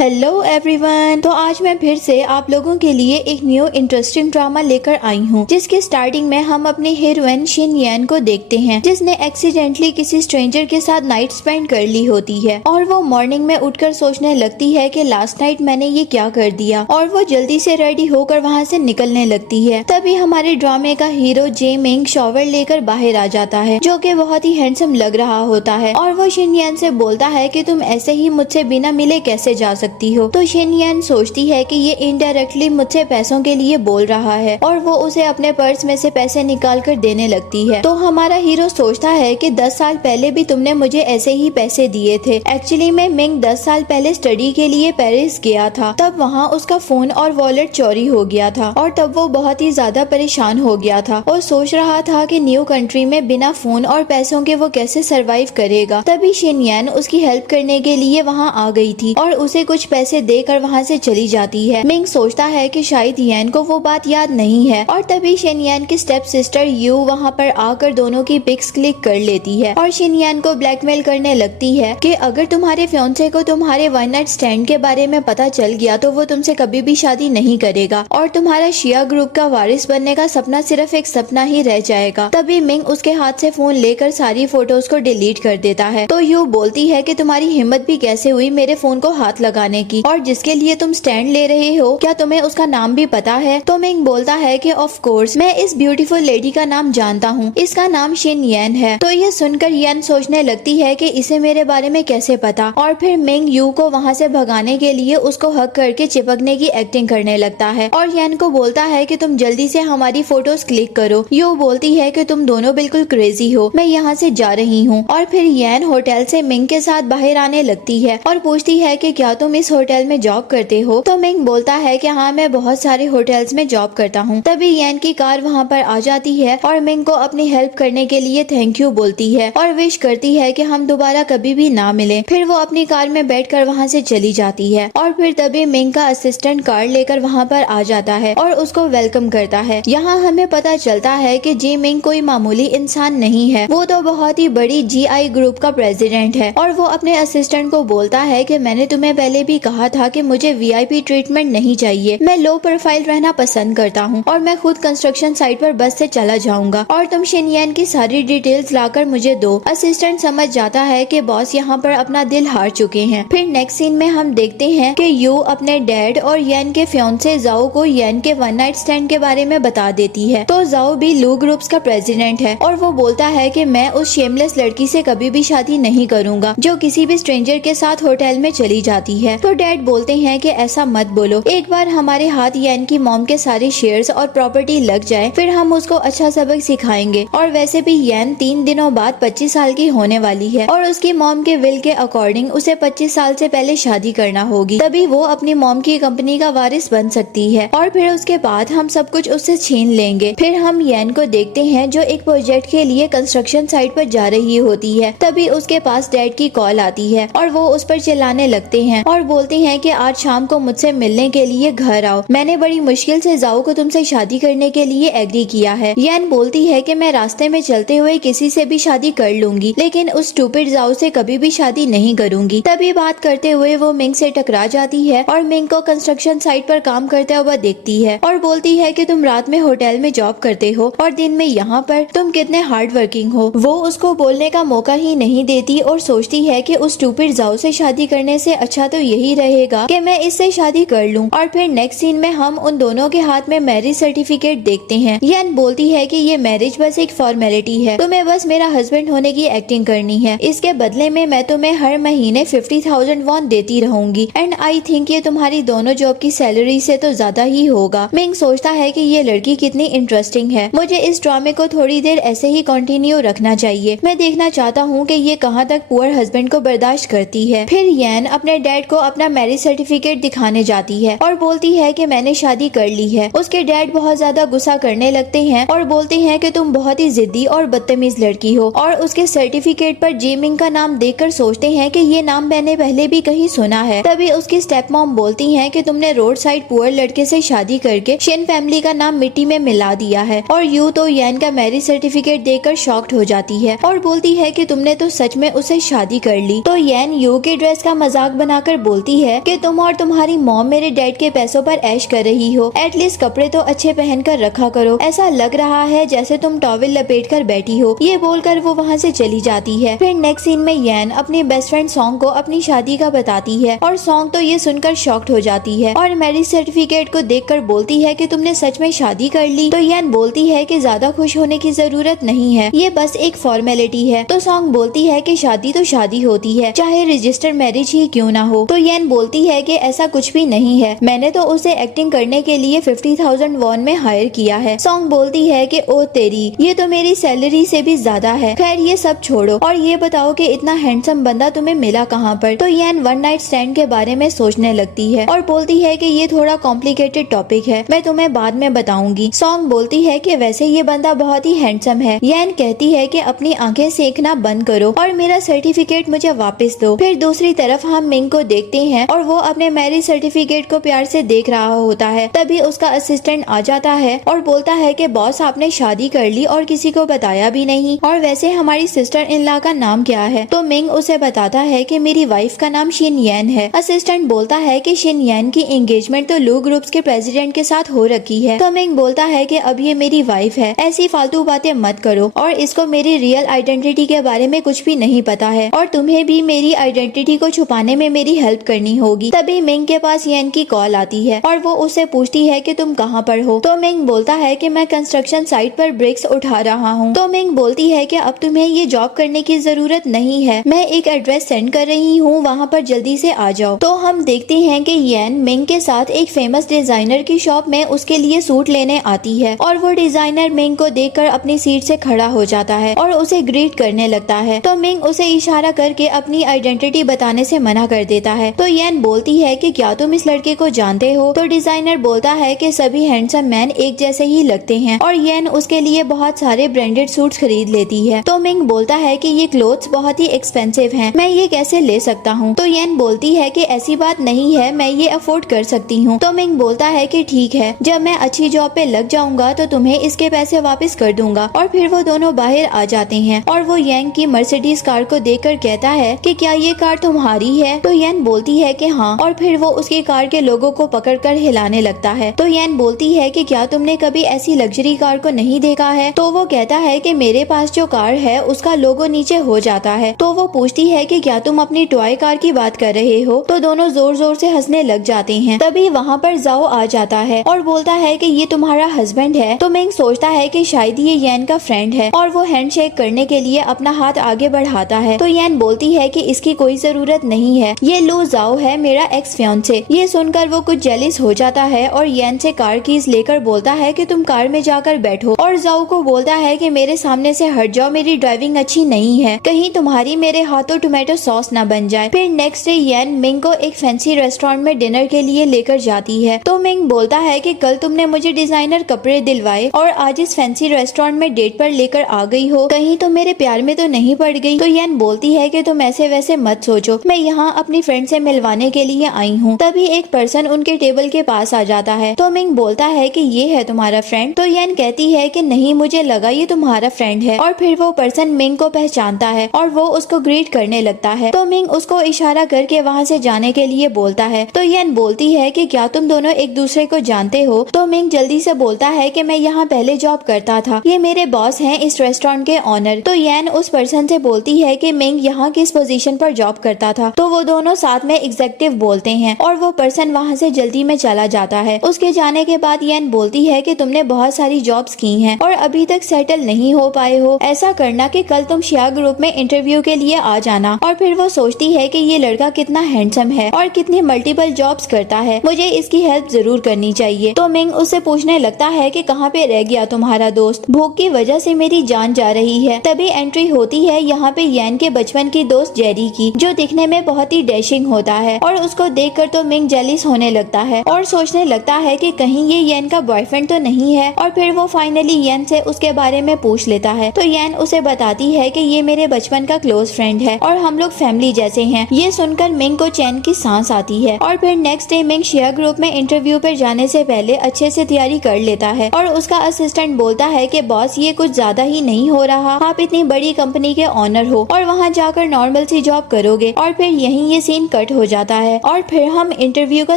Hello everyone. तो आज मैं फिर से आप लोगों के लिए एक न्यू इंटरेस्टिंग ड्रामा लेकर आई हूँ, जिसके स्टार्टिंग में हम अपनी हीरोइन शिन येन को देखते हैं, जिसने एक्सीडेंटली किसी स्ट्रेंजर के साथ नाइट स्पेंड कर ली होती है और वो मॉर्निंग में उठकर सोचने लगती है कि लास्ट नाइट मैंने ये क्या कर दिया, और वो जल्दी से रेडी होकर वहाँ से निकलने लगती है। तभी हमारे ड्रामे का हीरो जे मिंग शॉवर लेकर बाहर आ जाता है, जो कि बहुत ही हैंडसम लग रहा होता है, और वो शिन येन से बोलता है कि तुम ऐसे ही मुझसे बिना मिले कैसे जा सकती हो। तो शिन येन सोचती है कि ये इनडायरेक्टली मुझसे पैसों के लिए बोल रहा है, और वो उसे अपने पर्स में से पैसे निकाल कर देने लगती है। तो हमारा हीरो सोचता है कि 10 साल पहले भी तुमने मुझे ऐसे ही पैसे दिए थे। एक्चुअली में मिंग 10 साल पहले स्टडी के लिए पेरिस गया था, तब वहाँ उसका फोन और वॉलेट चोरी हो गया था, और तब वो बहुत ही ज्यादा परेशान हो गया था और सोच रहा था कि न्यू कंट्री में बिना फोन और पैसों के वो कैसे सरवाइव करेगा। तभी शिन येन उसकी हेल्प करने के लिए वहाँ आ गई थी और उसे कुछ पैसे देकर वहाँ से चली जाती है। मिंग सोचता है कि शायद येन को वो बात याद नहीं है, और तभी शिन येन की स्टेप सिस्टर यू वहाँ पर आकर दोनों की पिक्स क्लिक कर लेती है और शिन येन को ब्लैकमेल करने लगती है कि अगर तुम्हारे फियांसे को तुम्हारे वन नाइट स्टैंड के बारे में पता चल गया तो वो तुमसे कभी भी शादी नहीं करेगा और तुम्हारा शिया ग्रुप का वारिस बनने का सपना सिर्फ एक सपना ही रह जाएगा। तभी मिंग उसके हाथ से फोन लेकर सारी फोटोज को डिलीट कर देता है। तो यू बोलती है कि तुम्हारी हिम्मत भी कैसे हुई मेरे फोन को हाथ लगाने की, और जिसके लिए तुम स्टैंड ले रहे हो क्या तुम्हें उसका नाम भी पता है। तो मिंग बोलता है कि ऑफ कोर्स मैं इस ब्यूटीफुल लेडी का नाम जानता हूँ, इसका नाम शिन येन है। तो ये सुनकर येन सोचने लगती है कि इसे मेरे बारे में कैसे पता, और फिर मिंग यू को वहाँ से भगाने के लिए उसको हक करके चिपकने की एक्टिंग करने लगता है और येन को बोलता है कि तुम जल्दी से हमारी फोटोज क्लिक करो। यू बोलती है कि तुम दोनों बिल्कुल क्रेजी हो, मैं यहाँ से जा रही हूँ। और फिर येन होटल से मिंग के साथ बाहर आने लगती है और पूछती है कि क्या तुम इस होटल में जॉब करते हो। तो मिंग बोलता है कि हाँ, मैं बहुत सारे होटल्स में जॉब करता हूँ। तभी येन की कार वहाँ पर आ जाती है और मिंग को अपनी हेल्प करने के लिए थैंक यू बोलती है और विश करती है कि हम दोबारा कभी भी ना मिले। फिर वो अपनी कार में बैठकर वहाँ से चली जाती है, और फिर तभी मिंग का असिस्टेंट कार लेकर वहाँ पर आ जाता है और उसको वेलकम करता है। यहाँ हमें पता चलता है कि जे मिंग कोई मामूली इंसान नहीं है, वो तो बहुत ही बड़ी GI ग्रुप का प्रेसिडेंट है। और वो अपने असिस्टेंट को बोलता है कि मैंने तुम्हें पहले भी कहा था कि मुझे VIP ट्रीटमेंट नहीं चाहिए, मैं लो प्रोफाइल रहना पसंद करता हूँ और मैं खुद कंस्ट्रक्शन साइट पर बस से चला जाऊंगा, और तुम शिन येन की सारी डिटेल्स लाकर मुझे दो। असिस्टेंट समझ जाता है कि बॉस यहाँ पर अपना दिल हार चुके हैं। फिर नेक्स्ट सीन में हम देखते हैं कि यू अपने डैड और येन के फियांसे जाओ को येन के वन नाइट स्टैंड के बारे में बता देती है। तो जाओ भी लू ग्रुप्स का प्रेसिडेंट है और वो बोलता है कि मैं उस शेमलेस लड़की से कभी भी शादी नहीं करूंगा जो किसी भी स्ट्रेंजर के साथ होटल में चली जाती है। तो डैड बोलते हैं कि ऐसा मत बोलो, एक बार हमारे हाथ येन की मॉम के सारे शेयर्स और प्रॉपर्टी लग जाए फिर हम उसको अच्छा सबक सिखाएंगे, और वैसे भी येन 3 दिनों बाद 25 साल की होने वाली है और उसकी मॉम के विल के अकॉर्डिंग उसे 25 साल से पहले शादी करना होगी, तभी वो अपनी मॉम की कंपनी का वारिस बन सकती है, और फिर उसके बाद हम सब कुछ उससे छीन लेंगे। फिर हम येन को देखते हैं जो एक प्रोजेक्ट के लिए कंस्ट्रक्शन साइट पर जा रही होती है। तभी उसके पास डैड की कॉल आती है और वो उस पर चिल्लाने लगते हैं और बोलते हैं कि आज शाम को मुझसे मिलने के लिए घर आओ, मैंने बड़ी मुश्किल से जाओ को तुमसे शादी करने के लिए एग्री किया है। येन बोलती है कि मैं रास्ते में चलते हुए किसी से भी शादी कर लूंगी, लेकिन उस स्टूपिड जाओ से कभी भी शादी नहीं करूंगी। तभी बात करते हुए वो मिंग से टकरा जाती है और मिंग को कंस्ट्रक्शन साइट पर काम करता हुआ देखती है और बोलती है कि तुम रात में होटल में जॉब करते हो और दिन में यहाँ पर, तुम कितने हार्ड वर्किंग हो। वो उसको बोलने का मौका ही नहीं देती और सोचती है कि उस स्टूपिड जाओ से शादी करने से अच्छा तो यही रहेगा कि मैं इससे शादी कर लूं। और फिर नेक्स्ट सीन में हम उन दोनों के हाथ में मैरिज सर्टिफिकेट देखते हैं। येन बोलती है कि ये मैरिज बस एक फॉर्मेलिटी है, तुम्हें बस मेरा हस्बैंड होने की एक्टिंग करनी है, इसके बदले में मैं तुम्हें हर महीने 50,000 वॉन देती रहूंगी, एंड आई थिंक ये तुम्हारी दोनों जॉब की सैलरी से तो ज्यादा ही होगा। मिंग सोचता है कि ये लड़की कितनी इंटरेस्टिंग है, मुझे इस ड्रामे को थोड़ी देर ऐसे ही कंटिन्यू रखना चाहिए, मैं देखना चाहता हूँ कि ये कहाँ तक पुअर हस्बैंड को बर्दाश्त करती है। फिर येन अपने डैड को अपना मैरिज सर्टिफिकेट दिखाने जाती है और बोलती है कि मैंने शादी कर ली है। उसके डैड बहुत ज्यादा गुस्सा करने लगते हैं और बोलते हैं कि तुम बहुत ही जिद्दी और बदतमीज लड़की हो, और उसके सर्टिफिकेट पर जे मिंग का नाम देखकर सोचते हैं कि ये नाम मैंने पहले भी कहीं सुना है। तभी उसकी स्टेप मॉम बोलती हैं कि तुमने रोड साइड पुअर लड़के से शादी करके शिन फैमिली का नाम मिट्टी में मिला दिया है। और यू तो येन का मैरिज सर्टिफिकेट देखकर शॉक्ड हो जाती है और बोलती है कि तुमने तो सच में उससे शादी कर ली। तो येन यू की ड्रेस का मजाक बनाकर बोलती है कि तुम और तुम्हारी मॉम मेरे डैड के पैसों पर ऐश कर रही हो, एटलीस्ट कपड़े तो अच्छे पहन कर रखा करो, ऐसा लग रहा है जैसे तुम टॉवेल लपेट कर बैठी हो। ये बोलकर वो वहाँ से चली जाती है। फिर नेक्स्ट सीन में यैन अपनी बेस्ट फ्रेंड सॉन्ग को अपनी शादी का बताती है और सॉन्ग तो ये सुनकर शॉक्ड हो जाती है और मैरिज सर्टिफिकेट को देखकर बोलती है कि तुमने सच में शादी कर ली। तो यैन बोलती है कि ज्यादा खुश होने की जरूरत नहीं है, ये बस एक फॉर्मेलिटी है। तो सॉन्ग बोलती है कि शादी तो शादी होती है, चाहे रजिस्टर मैरिज ही क्यों ना हो। तो यैन बोलती है कि ऐसा कुछ भी नहीं है, मैंने तो उसे एक्टिंग करने के लिए 50,000 वॉन में हायर किया है। सॉन्ग बोलती है कि ओ तेरी, ये तो मेरी सैलरी से भी ज्यादा है। खैर ये सब छोड़ो और ये बताओ कि इतना हैंडसम बंदा तुम्हें मिला कहाँ पर। तो यैन वन नाइट स्टैंड के बारे में सोचने लगती है और बोलती है कि ये थोड़ा कॉम्प्लिकेटेड टॉपिक है, मैं तुम्हें बाद में बताऊंगी। सॉन्ग बोलती है कि वैसे ये बंदा बहुत ही हैंडसम है। यैन कहती है कि अपनी आंखें सेकना बंद करो और मेरा सर्टिफिकेट मुझे वापस दो। फिर दूसरी तरफ हम मिंग को देखते हैं और वो अपने मैरिज सर्टिफिकेट को प्यार से देख रहा होता है। तभी उसका असिस्टेंट आ जाता है और बोलता है कि बॉस आपने शादी कर ली और किसी को बताया भी नहीं, और वैसे हमारी सिस्टर इन लॉ का नाम क्या है। तो मिंग उसे बताता है कि मेरी वाइफ का नाम शिन यैन है। असिस्टेंट बोलता है कि शिन यैन की एंगेजमेंट तो लू ग्रुप्स के प्रेसिडेंट के साथ हो रखी है। तो मिंग बोलता है कि अब ये मेरी वाइफ है, ऐसी फालतू बातें मत करो और इसको मेरी रियल आइडेंटिटी के बारे में कुछ भी नहीं पता है और तुम्हें भी मेरी आइडेंटिटी को छुपाने में मेरी हेल्प करनी होगी। तभी मिंग के पास यैन की कॉल आती है और वो उससे पूछती है कि तुम कहाँ पर हो। तो मिंग बोलता है कि मैं कंस्ट्रक्शन साइट पर ब्रिक्स उठा रहा हूँ। तो मिंग बोलती है कि अब तुम्हें ये जॉब करने की जरूरत नहीं है, मैं एक एड्रेस सेंड कर रही हूँ, वहाँ पर जल्दी से आ जाओ। तो हम देखते हैं कि यैन मिंग के साथ एक फेमस डिजाइनर की शॉप में उसके लिए सूट लेने आती है और वो डिजाइनर मिंग को देखकर अपनी सीट से खड़ा हो जाता है और उसे ग्रीट करने लगता है। तो मिंग उसे इशारा करके अपनी आइडेंटिटी बताने से मना कर देता है। तो यैन बोलती है कि क्या तुम इस लड़के को जानते हो। तो डिजाइनर बोलता है कि सभी हैंडसम मैन एक जैसे ही लगते हैं और यैन उसके लिए बहुत सारे ब्रांडेड सूट्स खरीद लेती है। तो मिंग बोलता है कि ये क्लोथ्स बहुत ही एक्सपेंसिव हैं, मैं ये कैसे ले सकता हूँ। तो यैन बोलती है कि ऐसी बात नहीं है, मैं ये अफोर्ड कर सकती हूँ। तो मिंग बोलता है कि ठीक है, जब मैं अच्छी जॉब पे लग जाऊंगा तो तुम्हें इसके पैसे वापस कर दूंगा। और फिर वो दोनों बाहर आ जाते हैं और वो यैन की मर्सिडीज कार को देखकर कहता है कि क्या ये कार तुम्हारी है। तो यैन बोलती है कि हाँ, और फिर वो उसकी कार के लोगों को पकड़कर हिलाने लगता है। तो यैन बोलती है कि क्या तुमने कभी ऐसी लग्जरी कार को नहीं देखा है। तो वो कहता है कि मेरे पास जो कार है उसका लोगो नीचे हो जाता है। तो वो पूछती है कि क्या तुम अपनी टॉय कार की बात कर रहे हो। तो दोनों जोर जोर से हंसने लग जाते हैं। तभी वहाँ पर जाओ आ जाता है और बोलता है कि ये तुम्हारा हस्बैंड है। तो मिंग सोचता है कि शायद ये यैन का फ्रेंड है और वो हैंडशेक करने के लिए अपना हाथ आगे बढ़ाता है। तो यैन बोलती है कि इसकी कोई जरूरत नहीं है, ये लू जाओ है मेरा एक्स फियांसे। ये सुनकर वो कुछ जेलिस हो जाता है और यैन से कार कीज लेकर बोलता है कि तुम कार में जाकर बैठो और जाओ को बोलता है कि मेरे सामने से हट जाओ, मेरी ड्राइविंग अच्छी नहीं है, कहीं तुम्हारी मेरे हाथों टोमेटो सॉस न बन जाए। फिर नेक्स्ट डे यैन मिंग को एक फैंसी रेस्टोरेंट में डिनर के लिए लेकर जाती है। तो मिंग बोलता है कि कल तुमने मुझे डिजाइनर कपड़े दिलवाए और आज इस फैंसी रेस्टोरेंट में डेट पर लेकर आ गई हो, कहीं तो मेरे प्यार में तो नहीं पड़ गई। तो यैन बोलती है कि तुम ऐसे वैसे मत सोचो, मैं यहाँ अपनी फ्रेंड से मिलवाने के लिए आई हूँ। तभी एक पर्सन उनके टेबल के पास आ जाता है। तो मिंग बोलता है कि ये है तुम्हारा फ्रेंड। तो यैन कहती है कि नहीं, मुझे लगा ये तुम्हारा फ्रेंड है। और फिर वो पर्सन मिंग को पहचानता है और वो उसको ग्रीट करने लगता है। तो मिंग उसको इशारा करके वहाँ से जाने के लिए बोलता है। तो यैन बोलती है कि क्या तुम दोनों एक दूसरे को जानते हो। तो मिंग जल्दी से बोलता है कि मैं यहाँ पहले जॉब करता था, ये मेरे बॉस हैं इस रेस्टोरेंट के ऑनर। तो यैन उस पर्सन से बोलती है कि मिंग यहाँ किस पोजीशन पर जॉब करता था। तो वो दोनों साथ में एग्जेक्टिव बोलते हैं और वो पर्सन वहाँ से जल्दी में चला जाता है। उसके जाने के बाद यैन बोलती है कि तुमने बहुत सारी जॉब्स की हैं और अभी तक सेटल नहीं हो पाए हो, ऐसा करना कि कल तुम शिया ग्रुप में इंटरव्यू के लिए आ जाना। और फिर वो सोचती है कि ये लड़का कितना हैंडसम है और कितनी मल्टीपल जॉब्स करता है, मुझे इसकी हेल्प जरूर करनी चाहिए। तो मिंग उससे पूछने लगता है कि कहाँ पे रह गया तुम्हारा दोस्त, भूख की वजह से मेरी जान जा रही है। तभी एंट्री होती है यहाँ पे यैन के बचपन की दोस्त जेरी की, जो दिखने में बहुत ही डैशिंग होता है और उसको देखकर तो मिंग जेलिस होने लगता है और सोचने लगता है कि कहीं ये यैन का बॉयफ्रेंड तो नहीं है। और फिर वो फाइनली यैन से उसके बारे में पूछ लेता है। तो यैन उसे बताती है कि ये मेरे बचपन का क्लोज फ्रेंड है और हम लोग फैमिली जैसे हैं। ये सुनकर मिंग को चैन की सांस आती है। और फिर नेक्स्ट डे मिंग शिया ग्रुप में इंटरव्यू पर जाने से पहले अच्छे से तैयारी कर लेता है और उसका असिस्टेंट बोलता है कि बॉस ये कुछ ज्यादा ही नहीं हो रहा, आप इतनी बड़ी कंपनी के ऑनर हो और वहाँ जाकर नॉर्मल सी जॉब करोगे। और फिर यहीं ये सीन कट हो जाता है और फिर हम इंटरव्यू का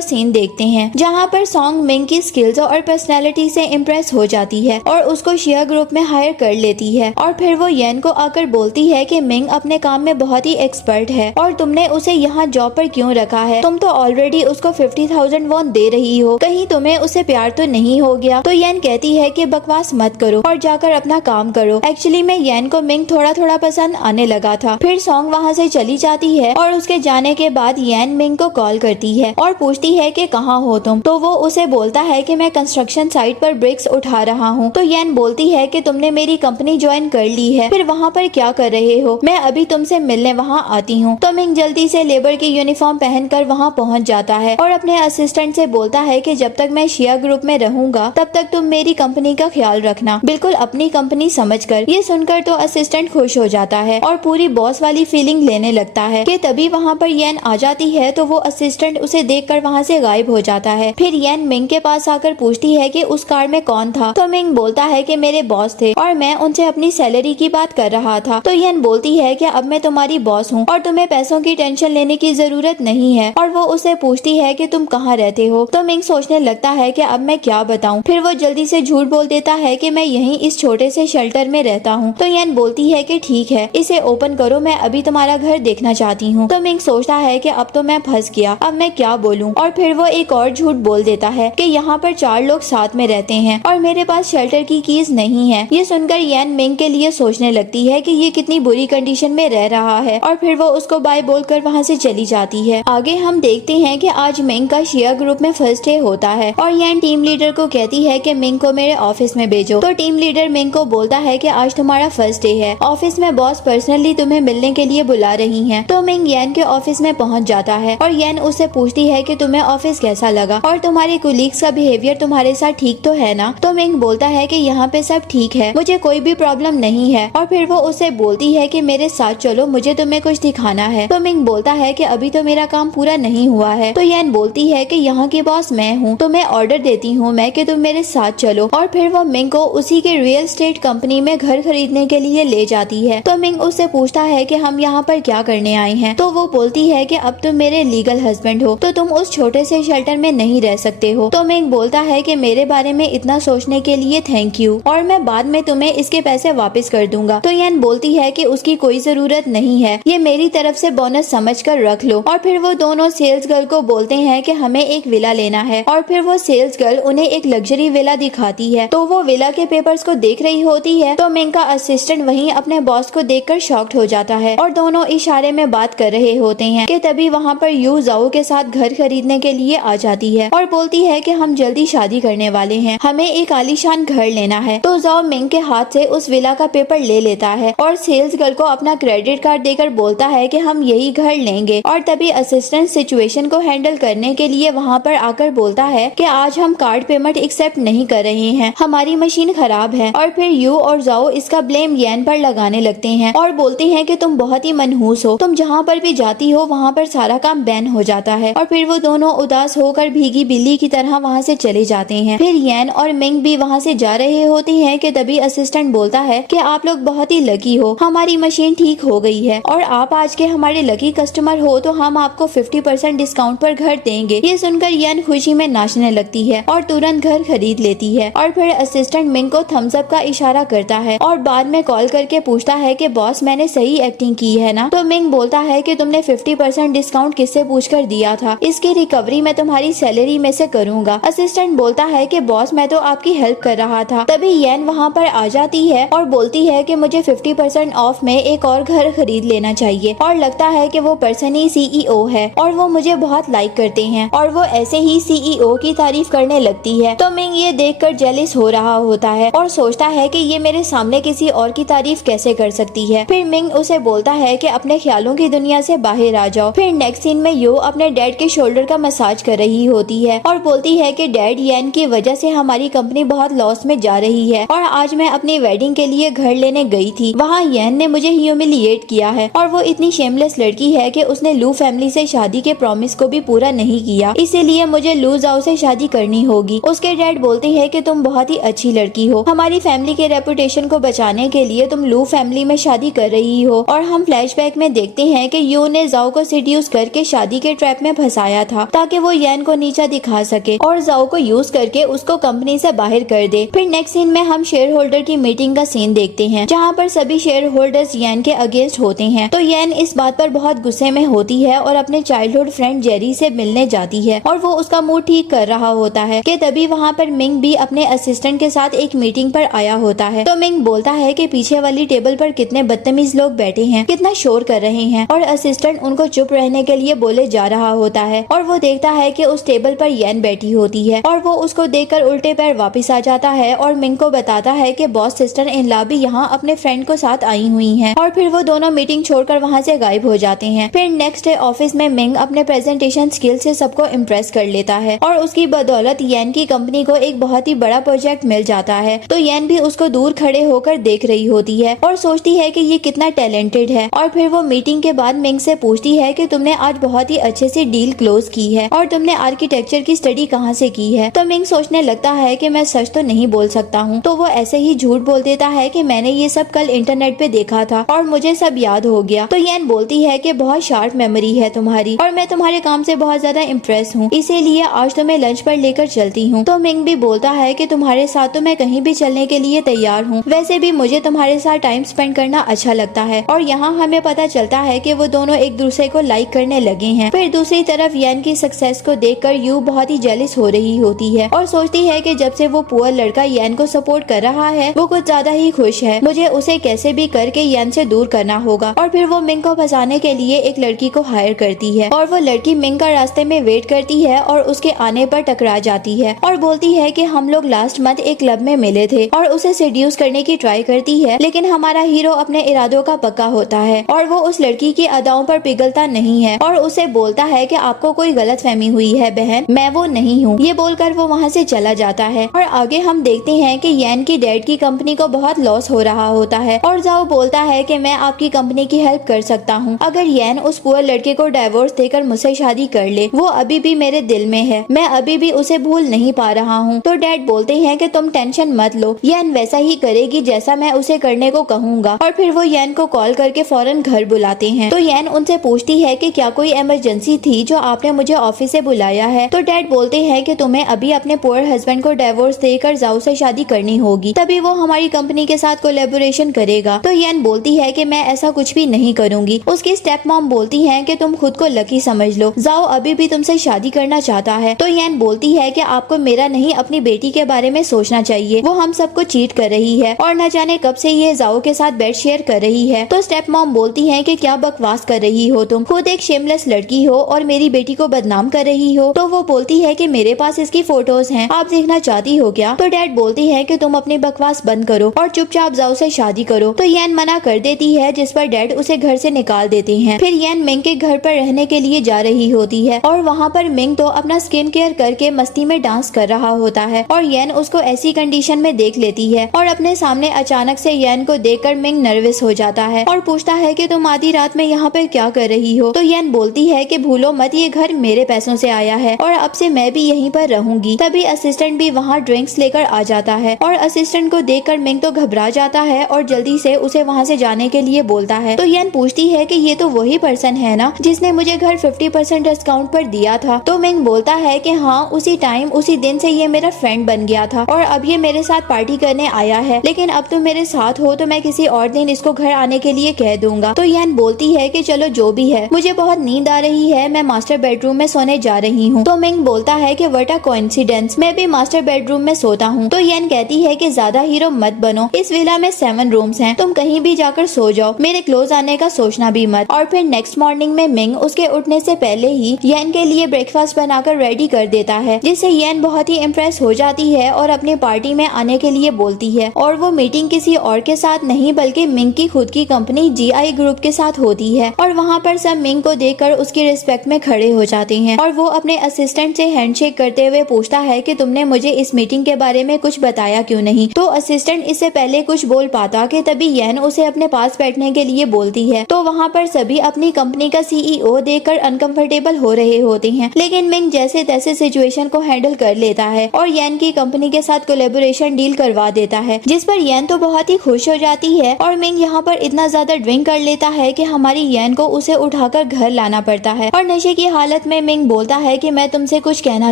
सीन देखते हैं जहाँ पर सॉन्ग मिंग की स्किल्स और पर्सनैलिटी से इम्प्रेस हो जाती है और उसको शिया ग्रुप में हायर कर लेती है। और फिर वो येन को आकर बोलती है कि मिंग अपने काम में बहुत ही एक्सपर्ट है और तुमने उसे यहाँ जॉब पर क्यों रखा है? तुम तो ऑलरेडी उसको 50,000 वॉन दे रही हो, कहीं तुम्हें उसे प्यार तो नहीं हो गया? तो येन कहती है कि बकवास मत करो और जाकर अपना काम करो। एक्चुअली में येन को मिंग थोड़ा थोड़ा पसंद आने लगा था। फिर सॉन्ग वहाँ से चली जाती है और उसके जाने के बाद येन मिंग को कॉल करती है और पूछती है कि कहाँ हो तुम? तो वो उसे बोलता है कि मैं कंस्ट्रक्शन साइट पर ब्रिक्स उठा रहा हूँ। तो येन बोलती है कि तुमने मेरी कंपनी ज्वाइन कर ली है, फिर वहाँ पर क्या कर रहे हो? मैं अभी तुमसे मिलने वहाँ आती हूँ। तो मिंग जल्दी से लेबर की यूनिफॉर्म पहनकर वहाँ पहुँच जाता है और अपने असिस्टेंट से बोलता है कि जब तक मैं शिया ग्रुप में रहूंगा तब तक तुम मेरी कंपनी का ख्याल रखना, बिल्कुल अपनी कंपनी समझकर। ये सुनकर तो असिस्टेंट खुश हो जाता है और पूरी बॉस वाली फीलिंग लेने लगता है कि तभी वहाँ पर येन आ जाती है तो वो असिस्टेंट उसे देखकर वहाँ से गायब हो जाता है। फिर येन मिंग के पास आकर पूछती है कि उस कार में कौन था? तो मिंग बोलता है कि मेरे बॉस थे और मैं उनसे अपनी सैलरी की बात कर रहा था। तो येन बोलती है कि अब मैं तुम्हारी बॉस हूँ और तुम्हें पैसों की टेंशन लेने की जरूरत नहीं है और वो उसे पूछती है कि तुम कहाँ रहते हो? तो मिंग सोचने लगता है कि अब मैं क्या बताऊं। फिर वो जल्दी से झूठ बोल देता है कि मैं यहीं इस छोटे से शेल्टर में रहता हूँ। तो येन बोलती है कि ठीक है, इसे ओपन करो, मैं अभी तुम्हारा घर देखना चाहती हूँ। तो मिंग सोचता है कि अब तो मैं फंस गया, अब मैं क्या बोलूं। और फिर वो एक और झूठ बोल देता है कि यहाँ पर 4 लोग साथ में रहते हैं और मेरे पास शेल्टर की कीज नहीं है। ये सुनकर येन मिंग के लिए सोचने लगती है कि ये कितनी बुरी कंडीशन में रह रहा है और फिर वो उसको बाय बोलकर वहाँ से चली जाती है। आगे हम देखते हैं कि आज मिंग का शिया ग्रुप में फर्स्ट डे होता है और येन टीम लीडर को कहती है कि मिंग को मेरे ऑफिस में भेजो। तो टीम लीडर मिंग को बोलता है कि आज तुम्हारा फर्स्ट डे है, ऑफिस में बॉस पर्सनली तुम्हें मिलने के लिए बुला रही हैं। तो मिंग येन के ऑफिस में पहुंच जाता है और येन उससे पूछती है कि तुम्हें ऑफिस कैसा लगा और तुम्हारे कोलीग्स का बिहेवियर तुम्हारे साथ ठीक तो है ना? तो मिंग बोलता है कि यहाँ पे सब ठीक है, मुझे कोई भी प्रॉब्लम नहीं है। और फिर वो उसे बोलती है कि मेरे साथ चलो, मुझे तुम्हें कुछ दिखाना है। तो मिंग बोलता है कि अभी तो मेरा काम पूरा नहीं हुआ है। तो येन बोलती है कि यहाँ की बॉस मैं हूँ, तो मैं ऑर्डर देती हूँ मैं कि तुम मेरे साथ चलो। और फिर वो मिंग को उसी के रियल एस्टेट कंपनी में घर खरीदने के लिए ले जाती है। तो मिंग उससे पूछता है कि हम यहाँ पर क्या करने आए हैं? तो वो बोलती है कि अब तुम मेरे लीगल हस्बैंड हो, तो तुम उस छोटे से शेल्टर में नहीं रह सकते हो। तो मिंग बोलता है कि मेरे बारे में इतना सोचने के लिए थैंक यू और मैं बाद में तुम्हें इसके पैसे वापस कर दूंगा। तो येन बोलती है कि उसकी कोई जरूरत नहीं है, ये मेरी तरफ से बोनस समझकर रख लो। और फिर वो दोनों सेल्स गर्ल को बोलते हैं कि हमें एक विला लेना है और फिर वो सेल्स गर्ल उन्हें एक लग्जरी विला दिखाती है। तो वो विला के पेपर्स को देख रही होती है तो मिंग का असिस्टेंट वहीं अपने बॉस को देखकर शॉक्ड हो जाता है और दोनों इशारे में बात कर रहे होते हैं कि तभी वहाँ पर यू जाओ के साथ घर खरीदने के लिए आ जाती है और बोलती है कि हम जल्दी शादी करने वाले हैं, हमें एक आलीशान घर लेना है। तो जाओ मिंग के हाथ से उस विला का पेपर ले लेता है और सेल्स गर्ल को अपना क्रेडिट कार्ड देकर बोलता है कि हम यही घर लेंगे। और तभी असिस्टेंट सिचुएशन को हैंडल करने के लिए वहाँ पर आकर बोलता है कि आज हम कार्ड पेमेंट एक्सेप्ट नहीं कर रहे हैं, हमारी मशीन खराब है। और फिर यू और जाओ इसका ब्लेम येन पर लगाने लगते हैं और बोलते हैं कि तुम बहुत ही मनहूस हो, तुम जहाँ पर भी जाती हो वहाँ पर सारा काम बैन हो जाता है। और फिर वो दोनों उदास होकर भीगी बिल्ली की तरह वहाँ से चले जाते हैं। फिर येन और मिंग भी वहाँ से जा रहे होते हैं कि तभी असिस्टेंट बोलता है कि आप लोग बहुत ही लकी हो, हमारी मशीन ठीक हो गई है और आप आज के हमारे लकी कस्टमर हो, तो हम आपको 50% डिस्काउंट पर घर देंगे। ये सुनकर येन खुशी में नाचने लगती है और तुरंत घर खरीद लेती है। और फिर असिस्टेंट मिंग को थम्स अप का इशारा करता है और बाद में कॉल करके पूछता है कि बॉस मैंने सही एक्टिंग की है ना? तो मिंग बोलता है कि तुमने 50% डिस्काउंट किससे पूछकर दिया था, इसकी रिकवरी मैं तुम्हारी सैलरी में से करूंगा। असिस्टेंट बोलता है कि बॉस मैं तो आपकी हेल्प कर रहा था। तभी येन वहाँ पर आ जाती है और बोलती है कि मुझे 50% ऑफ में एक और घर खरीद लेना चाहिए और लगता है कि वो पर्सन ही सीईओ है और वो मुझे बहुत लाइक करते हैं और वो ऐसे ही सीईओ की तारीफ करने लगती है। तो मिंग ये देखकर जेलिस हो रहा होता है और सोचता है कि ये मेरे सामने किसी और की तारीफ कैसे कर सकती है। फिर मिंग उसे बोलता है कि अपने ख्यालों की दुनिया से बाहर आ जाओ। फिर नेक्स्ट सीन में यो अपने डैड के शोल्डर का मसाज कर रही होती है और बोलती है कि डैड येन की वजह से हमारी कंपनी बहुत लॉस में जा रही है और आज मैं अपनी वेडिंग के लिए घर लेने गई थी, वहाँ येन ने मुझे ह्यूमिलिएट किया है और वो इतनी शेमलेस लड़की है कि उसने लू फैमिली से शादी के प्रॉमिस को भी पूरा नहीं किया, इसीलिए मुझे लू जाओ से शादी करनी होगी। उसके डैड बोलते हैं कि तुम बहुत ही अच्छी लड़की हो, हमारी फैमिली के रेपुटेशन को बचाने के लिए तुम लू फैमिली में शादी कर रही हो। और हम फ्लैशबैक में देखते हैं कि यू ने जाओ को सिट सेड्यूस करके शादी के ट्रैप में फंसाया था ताकि वो येन को नीचा दिखा सके और जाओ को यूज करके उसको कंपनी से बाहर कर दे। फिर नेक्स्ट सीन में हम शेयर होल्डर की मीटिंग का सीन देखते हैं जहाँ पर सभी शेयर होल्डर्स येन के अगेंस्ट होते हैं। तो येन इस बात पर बहुत गुस्से में होती है और अपने चाइल्डहुड फ्रेंड जेरी से मिलने जाती है और वो उसका मूड ठीक कर रहा होता है कि तभी वहाँ पर मिंग भी अपने असिस्टेंट के साथ एक मीटिंग पर आया होता है। तो मिंग बोलता है कि पीछे वाली टेबल पर कितने बदतमीज लोग बैठे हैं, कितना शोर कर रहे हैं और असिस्टेंट उनको चुप रहने के लिए बोले जा रहा होता है और वो देखता है कि उस टेबल पर येन बैठी होती है और वो उसको देखकर उल्टे पैर वापस आ जाता है और मिंग को बताता है कि बॉस सिस्टर इन लॉ भी यहाँ अपने फ्रेंड को साथ आई हुई हैं और फिर वो दोनों मीटिंग छोड़कर वहाँ से गायब हो जाते हैं। फिर नेक्स्ट डे ऑफिस में मिंग अपने प्रेजेंटेशन स्किल से सबको इम्प्रेस कर लेता है और उसकी बदौलत येन की कंपनी को एक बहुत ही बड़ा प्रोजेक्ट मिल जाता है। तो येन भी उसको दूर खड़े होकर देख रही होती है और सोचती है कि ये कितना टैलेंटेड है और फिर वो मीटिंग के बाद मिंग से पूछती है कि तुमने आज बहुत ही अच्छे से डील क्लोज की है और तुमने आर्किटेक्चर की स्टडी कहाँ से की है। तो मिंग सोचने लगता है कि मैं सच तो नहीं बोल सकता हूँ, तो वो ऐसे ही झूठ बोल देता है कि मैंने ये सब कल इंटरनेट पे देखा था और मुझे सब याद हो गया। तो येन बोलती है कि बहुत शार्प मेमोरी है तुम्हारी और मैं तुम्हारे काम से बहुत ज्यादा इम्प्रेस हूँ, इसीलिए आज तुम्हें लंच पर लेकर चलती हूँ। तो मिंग भी बोलता है कि तुम्हारे साथ तो मैं कहीं भी चलने के लिए तैयार हूँ, वैसे भी मुझे तुम्हारे साथ टाइम स्पेंड करना अच्छा लगता है। और यहाँ हमें पता चलता है कि वो दोनों एक दूसरे को लाइक करने लगे हैं। फिर दूसरी तरफ येन की सक्सेस को देखकर यू बहुत ही जेलस हो रही होती है और सोचती है कि जब से वो पुअर लड़का येन को सपोर्ट कर रहा है वो कुछ ज्यादा ही खुश है, मुझे उसे कैसे भी करके येन से दूर करना होगा। और फिर वो मिंग को फंसाने के लिए एक लड़की को हायर करती है और वो लड़की मिंग का रास्ते में वेट करती है और उसके आने पर टकरा जाती है और बोलती है कि हम लोग लास्ट मंथ एक क्लब में मिले थे और उसे सेड्यूस करने की ट्राई करती है, लेकिन हमारा हीरो अपने इरादों का पक्का होता है और वो उस लड़की की अदाओं पर पिघलता नहीं है और उसे बोलता है कि आपको कोई गलतफहमी हुई है बहन, मैं वो नहीं हूँ। ये बोलकर वो वहाँ से चला जाता है और आगे हम देखते हैं कि येन की डैड की कंपनी को बहुत लॉस हो रहा होता है और जाओ बोलता है कि मैं आपकी कंपनी की हेल्प कर सकता हूँ अगर येन उस पुअर लड़के को डाइवोर्स देकर मुझसे शादी कर ले, वो अभी भी मेरे दिल में है, मैं अभी भी उसे भूल नहीं पा रहा हूँ। तो डैड बोलते हैं कि तुम टेंशन मत लो, येन वैसा ही करेगी जैसा मैं उसे करने को कहूँगा। और फिर वो येन को कॉल करके फौरन घर बुलाते हैं। तो येन उनसे पूछती है कि क्या कोई इमरजेंसी थी जो आपने मुझे ऑफिस से बुलाया है। तो डैड बोलते हैं कि तुम्हें अभी अपने पुअर हस्बैंड को डाइवोर्स देकर जाओ से शादी करनी होगी, तभी वो हमारी कंपनी के साथ कोलैबोरेशन करेगा। तो येन बोलती है कि मैं ऐसा कुछ भी नहीं करूंगी। उसकी स्टेप मॉम बोलती है कि तुम खुद को लकी समझ लो, जाओ अभी भी तुमसे शादी करना चाहता है। तो येन बोलती है कि आपको मेरा नहीं अपनी बेटी के बारे में सोचना चाहिए, वो हम सबको चीट कर रही है और न जाने कब से ये जाओ के साथ बेड शेयर कर रही है। तो स्टेप मॉम बोलती है कि क्या बकवास कर रही हो, तुम खुद एक शेमलेस लड़की हो और मेरी बेटी को बदनाम कर रही हो। तो वो बोलती है कि मेरे पास इसकी फोटोज हैं, आप देखना चाहती हो क्या। तो डैड बोलती है कि तुम अपनी बकवास बंद करो और चुपचाप जाओ से शादी करो। तो येन मना कर देती है, जिस पर डैड उसे घर से निकाल देते हैं। फिर येन मिंग के घर पर रहने के लिए जा रही होती है और वहाँ पर मिंग तो अपना स्किन केयर करके मस्ती में डांस कर रहा होता है और येन उसको ऐसी कंडीशन में देख लेती है और अपने सामने अचानक से येन को देखकर मिंग नर्वस हो जाता है और पूछता है कि तुम आधी रात में यहाँ पर क्या कर रही हो। तो येन बोलती है कि भूलो मत, ये घर मेरे पैसों से आया है और अब से मैं भी यहीं पर रहूंगी। तभी असिस्टेंट भी वहाँ ड्रिंक्स लेकर आ जाता है और असिस्टेंट को देखकर मिंग तो घबरा जाता है और जल्दी से उसे वहाँ से जाने के लिए बोलता है। तो येन पूछती है कि ये तो वही पर्सन है ना जिसने मुझे घर 50% डिस्काउंट पर दिया था। तो मिंग बोलता है कि हाँ, उसी टाइम उसी दिन से ये मेरा फ्रेंड बन गया था और अब ये मेरे साथ पार्टी करने आया है, लेकिन अब तुम मेरे साथ हो तो मैं किसी और दिन इसको घर आने के लिए कह दूंगा। तो येन बोलती है कि चलो जो भी है, मुझे बहुत नींद आ रही है, मैं मास्टर बेडरूम में सोने जा रही हूँ। तो मिंग बोलता है कि व्हाट अ कोइंसिडेंस, मैं भी मास्टर बेडरूम में सोता हूँ। तो येन कहती है कि ज्यादा हीरो मत बनो, इस विला में 7 रूम्स हैं, तुम कहीं भी जाकर सो जाओ, मेरे क्लोज आने का सोचना भी मत। और फिर नेक्स्ट मॉर्निंग में मिंग उसके उठने से पहले ही येन के लिए ब्रेकफास्ट बनाकर रेडी कर देता है, जिससे येन बहुत ही इम्प्रेस हो जाती है और अपनी पार्टी में आने के लिए बोलती है। और वो मीटिंग किसी और के साथ नहीं बल्कि मिंग की खुद की कंपनी GI ग्रुप के साथ होती है और वहाँ पर सब मिंग को देखकर उसकी रिस्पेक्ट में खड़े हो जाते हैं और वो अपने असिस्टेंट से हैंडशेक करते हुए पूछता है कि तुमने मुझे इस मीटिंग के बारे में कुछ बताया क्यों नहीं। तो असिस्टेंट इससे पहले कुछ बोल पाता कि तभी येन उसे अपने पास बैठने के लिए बोलती है। तो वहाँ पर सभी अपनी कंपनी का CEO देखकर अनकंफर्टेबल हो रहे होते हैं, लेकिन मिंग जैसे तैसे सिचुएशन को हैंडल कर लेता है और येन की कंपनी के साथ कोलैबोरेशन डील करवा देता है, जिस पर येन तो बहुत ही खुश हो जाती है। और मिंग यहाँ पर इतना ज्यादा ड्रिंक कर लेता है कि हमारी येन को उसे उठाकर उठाकर घर लाना पड़ता है। और नशे की हालत में मिंग बोलता है कि मैं तुमसे कुछ कहना